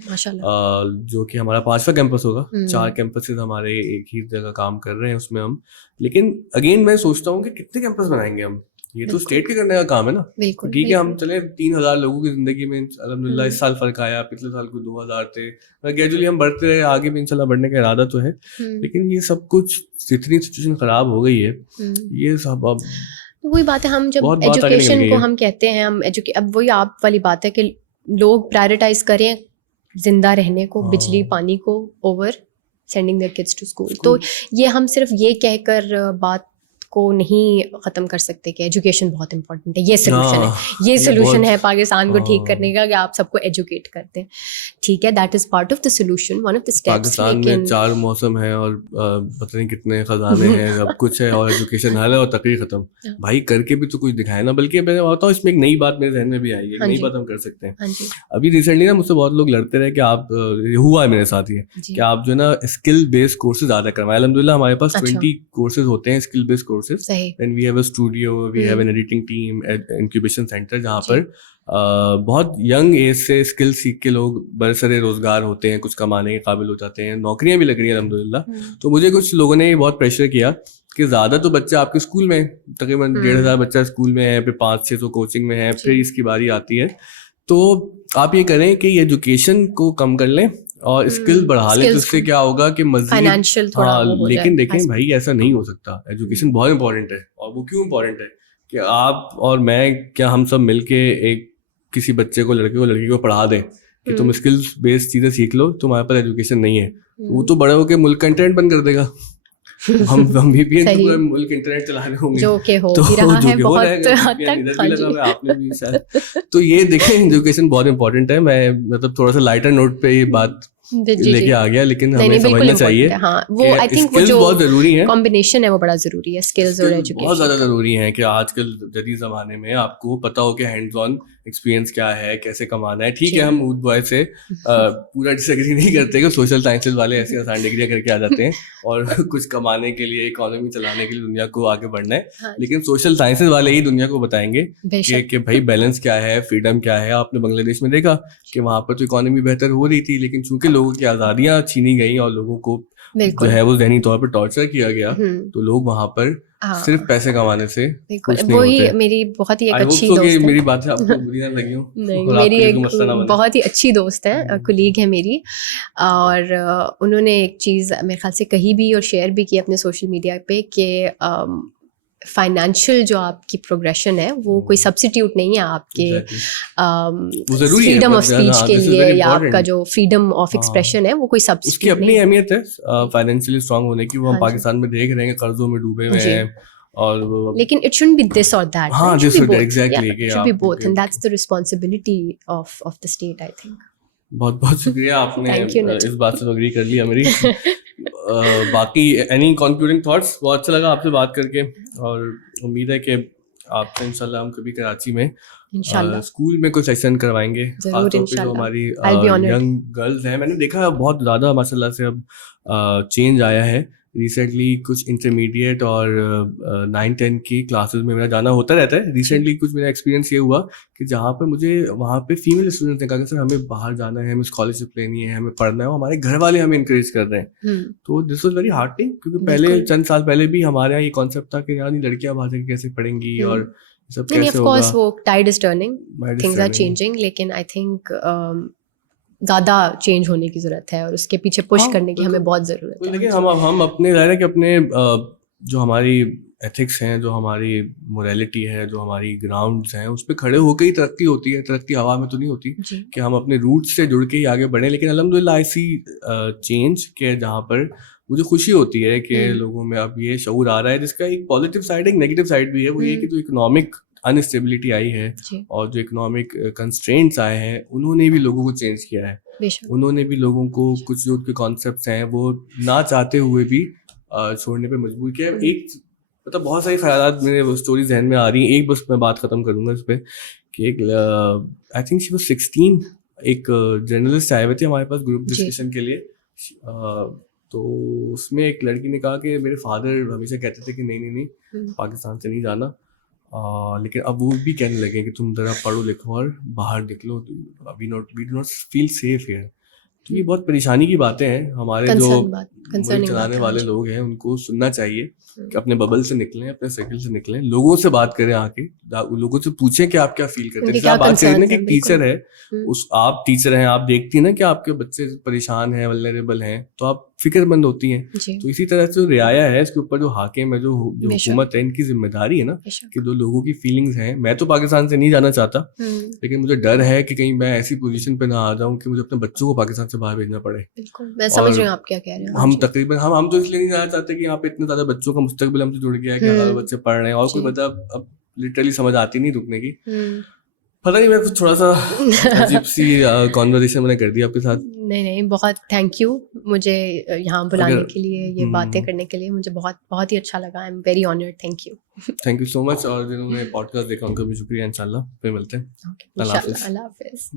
جو کہ ہمارا 5واں کیمپس ہوگا. 4 کیمپسز ہمارے ایک ہی جگہ کام کر رہے ہیں اس میں ہم. لیکن اگین میں سوچتا ہوں کہ کتنے کیمپس بنائیں گے ہم, یہ تو اسٹیٹ کے کرنے کا کام ہے نا. ٹھیک ہے ہم چلے 3000 لوگوں کی زندگی میں الحمدللہ اس سال فرق آیا, پچھلے سال کو 2000 تھے, گریجولی ہم بڑھتے رہے, آگے بھی انشاءاللہ بڑھنے کا ارادہ تو ہے. لیکن یہ سب کچھ اتنی سچویشن خراب ہو گئی ہے, یہ سب اب وہی بات ہے. ہم جب ایجوکیشن کو ہم کہتے ہیں ہم اب وہی آپ والی بات ہے کہ لوگ پرائرٹائز کریں زندہ رہنے کو, بجلی پانی کو, over sending their kids to school. تو یہ ہم صرف یہ کہہ کر بات کو نہیں ختم کر سکتے کہ ایجوکیشن بہت امپورٹنٹ ہے, یہ سلوشن ہے, یہ سلوشن ہے پاکستان کو ٹھیک کرنے کا کہ آپ سب کو ایجوکیٹ کرتے ہیں. ٹھیک ہے, that is part of the solution, one of the steps. Pakistan میں 4 موسم ہے اور پتہ نہیں کتنے خزانے ہیں, سب کچھ ہے, اور ایجوکیشن حل ہے اور تقریر ختم. بھائی کر کے بھی تو کچھ دکھائے نا. بلکہ میں بتاؤں اس میں ایک نئی بات میرے ذہن میں بھی آئی ہے, نئی بات ہم کر سکتے ہیں. ابھی ریسنٹلی نا مجھ سے بہت لوگ لڑتے رہے کہ آپ, ہوا ہے میرے ساتھ یہ کہ آپ جو ہے نا اسکل بیسڈ کورسز زیادہ کروائیں. الحمدللہ ہمارے پاس 20 کورسز ہوتے ہیں skill based courses. We have a studio, we have an editing team, incubation center جہاں پر بہت ینگ ایج سے اسکل سیکھ کے لوگ برسر روزگار ہوتے ہیں, کچھ کمانے کے قابل ہو جاتے ہیں, نوکریاں بھی لگ رہی ہیں الحمدللہ. تو مجھے کچھ لوگوں نے بہت پریشر کیا کہ زیادہ تو بچہ آپ کے اسکول میں, تقریباً 1500 بچہ اسکول میں ہے, پھر 500-600 کوچنگ میں ہے, پھر اس کی باری آتی ہے. تو آپ یہ کریں کہ یہ ایجوکیشن کو کم کر لیں اور اسکل بڑھا لیں, تو اس سے کیا ہوگا کہ مزید. لیکن دیکھیں بھائی ایسا نہیں ہو سکتا. ایجوکیشن بہت امپورٹنٹ ہے, اور وہ کیوں امپورٹنٹ ہے کہ آپ اور میں, کیا ہم سب مل کے ایک کسی بچے کو, لڑکے کو, لڑکی کو پڑھا دیں کہ تم اسکل بیسڈ چیزیں سیکھ لو, تمہارے پاس ایجوکیشن نہیں ہے, وہ تو بڑے ہو کے ملک کا انٹرنیٹ بند کر دے گا. ہم بھی پورا ملک انٹرنیٹ چلا رہے ہوں گے, جو کہ ہو بھی رہا ہے بہت حد تک. آپ نے بھی شاید. تو یہ دیکھیں ایجوکیشن بہت امپورٹنٹ ہے. میں مطلب تھوڑا سا لائٹر نوٹ پہ یہ بات لے کے آ گیا, لیکن ہمیں سمجھنا چاہیے وہ آئی تھنک وہ جو بہت ضروری ہے, کمبینیشن ہے وہ بڑا ضروری ہے. اسکلز اور ایجوکیشن بہت زیادہ ضروری ہے کہ آج کل جدید زمانے میں آپ کو پتا ہو کہ ہینڈز آن ایکسپیرینس کیا ہے, کیسے کمانا ہے. ٹھیک ہے ہم اود بوائے سے پورا ڈس ایگری نہیں کرتے کہ سوشل سائنسز والے ایسے آسان ڈگریاں کر کے آ جاتے ہیں اور کچھ کمانے کے لیے, اکانومی چلانے کے لیے دنیا کو آگے بڑھنا ہے. لیکن سوشل سائنسز والے ہی دنیا کو بتائیں گے کہ بھائی بیلنس کیا ہے, فریڈم کیا ہے. آپ نے بنگلہ دیش میں دیکھا کہ وہاں پر تو اکانومی بہتر ہو رہی تھی, لیکن چونکہ لوگوں کی آزادیاں چھینی گئی اور لوگوں کو جو ہے وہ ذہنی طور پر ٹارچر کیا گیا, تو لوگ وہاں پر صرف پیسے کمانے سے وہی. میری بہت ہی ایک اچھی دوست ہے, میری بات سے آپ کو بری نہ لگی ہو, میری ایک بہت ہی اچھی دوست ہے, کولیگ ہے میری, اور انہوں نے ایک چیز میرے خیال سے کہی بھی اور شیئر بھی کی اپنے سوشل میڈیا پہ کہ فائنینشیل جو آپ کی پروگریشن ہے وہ کوئی سبسٹیوٹ نہیں ہے آپ کے فریڈم آف اسپیچ کے لیے, یا آپ کا جو فریڈم آف ایکسپریشن ہے وہ کوئی سبسٹیوٹ نہیں. اس کی اپنی اہمیت ہے فائنینشیلی اسٹرانگ ہونے کی. وہ ہم پاکستان میں دیکھ رہے ہیں قرضوں میں ڈوبے ہوئے ہیں, اور لیکن it shouldn't be this or that. ہاں this should exactly, it should be both, and that's the responsibility of the state, I think. بہت بہت شکریہ, آپ نے اس بات سے اگری کر لیا میری. باقی اینی کنکلوڈنگ تھاٹس؟ بہت اچھا لگا آپ سے بات کر کے, اور امید ہے کہ آپ سے انشاءاللہ ہم کبھی کراچی میں اسکول میں کوئی سیشن کروائیں گے, خاص طور پہ جو ہماری ینگ گرلز ہیں. میں نے دیکھا بہت زیادہ ماشاء اللہ سے اب چینج آیا ہے. ریسنٹلی کچھ انٹرمیڈیٹ اور 9-10 کی کلاسز میں میرا جانا ہوتا رہتا ہے. ریسنٹلی کچھ میرا ایکسپیرینس یہ ہوا کہ جہاں پہ مجھے وہاں پہ فیمیل اسٹوڈنٹس نے کہا کہ سر ہمیں باہر جانا ہے, ہمیں اسکالرشپ لینی ہے, ہمیں پڑھنا ہے, اور ہمارے گھر والے ہمیں انکریج کر رہے ہیں. تو دس واز ویری ہارٹنگ, کیونکہ پہلے چند سال پہلے بھی ہمارے یہاں یہ کانسیپٹ تھا کہ یار لڑکیاں باہر سے کیسے پڑھیں گی اور سب کیسے ہوگا. Of course the tide is turning, things are changing, لیکن آئی تھنک زیادہ چینج ہونے کی ضرورت ہے اور اس کے پیچھے پش کرنے کی ہمیں بہت ضرورت ہے. لیکن ہم اپنے ظاہر ہے کہ اپنے جو ہماری ایتھکس ہیں, جو ہماری موریلٹی ہے, جو ہماری گراؤنڈس ہیں, اس پہ کھڑے ہو کے ہی ترقی ہوتی ہے. ترقی ہوا میں تو نہیں ہوتی کہ ہم اپنے روٹس سے جڑ کے ہی آگے بڑھیں. لیکن الحمدللہ آئی سی چینج کہ جہاں پر مجھے خوشی ہوتی ہے کہ لوگوں میں اب یہ شعور آ رہا ہے, جس کا ایک پازیٹیو سائڈ ایک نیگیٹو سائڈ بھی ہے. وہ یہ کہ جو اکنامک انسٹیبلٹی آئی ہے اور جو اکنامک کنسٹرینٹس آئے ہیں, انہوں نے بھی لوگوں کو چینج کیا ہے. انہوں نے بھی لوگوں کو کچھ جو کے کانسیپٹس ہیں وہ نہ چاہتے ہوئے بھی چھوڑنے پہ مجبور کیا ہے. ایک مطلب بہت ساری خیالات میرے اسٹوری ذہن میں آ رہی ہیں. ایک بس میں بات ختم کروں گا اس پہ کہ ایک آئی تھنک شی واز 16, ایک جرنلسٹ آئے ہوئے تھے ہمارے پاس گروپ ڈسکشن کے لیے. تو اس میں ایک لڑکی نے کہا کہ میرے فادر ہمیشہ کہتے تھے کہ نہیں پاکستان سے نہیں جانا, لیکن اب وہ بھی کہنے لگے کہ تم ذرا پڑھو لکھو اور باہر نکلو, we do not feel safe here. تو یہ بہت پریشانی کی باتیں ہیں. ہمارے جو ملک چلانے والے لوگ ہیں ان کو سننا چاہیے کہ اپنے ببل سے نکلیں, اپنے سرکل سے نکلیں, لوگوں سے بات کریں, آ کے لوگوں سے پوچھیں کہ آپ کیا فیل کرتے ہیں. جیسے آپ بات کریں نا کہ ایک ٹیچر ہے, آپ ٹیچر ہیں, آپ دیکھتی ہیں نا کہ آپ کے بچے پریشان ہیں, ولنریبل ہیں, تو آپ فکر مند ہوتی ہیں. تو اسی طرح سے جو رعایا ہے اس کے اوپر جو حاکم ہے, جو حکومت ہے, ان کی ذمہ داری ہے نا کہ جو لوگوں کی فیلنگز ہیں. میں تو پاکستان سے نہیں جانا چاہتا, لیکن مجھے ڈر ہے کہ کہیں میں ایسی پوزیشن پہ نہ آ جاؤں کہ مجھے اپنے بچوں کو پاکستان سے باہر بھیجنا پڑے. میں سمجھ رہی ہوں آپ کیا کہہ رہے ہیں. ہم تقریباً ہم تو اس لیے نہیں جانا چاہتے کہ یہاں پہ اتنے زیادہ بچوں کا مستقبل ہم سے جڑ گیا ہے کہ ہزاروں بچے پڑھ رہے ہیں, اور کوئی مطلب اب لٹرلی سمجھ آتی نہیں رکنے کی. پتہ نہیں, میں کچھ تھوڑا سا عجیب سی کانورسیشن میں نے کر دی آپ کے ساتھ. نہیں, بہت تھینک یو مجھے یہاں بلانے کے لیے, یہ باتیں کرنے کے لیے. مجھے بہت ہی اچھا لگا. I am very honoured. Thank you so much. اور جنہوں نے پوڈ کاسٹ دیکھا ان کا بھی شکریہ. انشاءاللہ پھر ملتے ہیں. اللہ حافظ.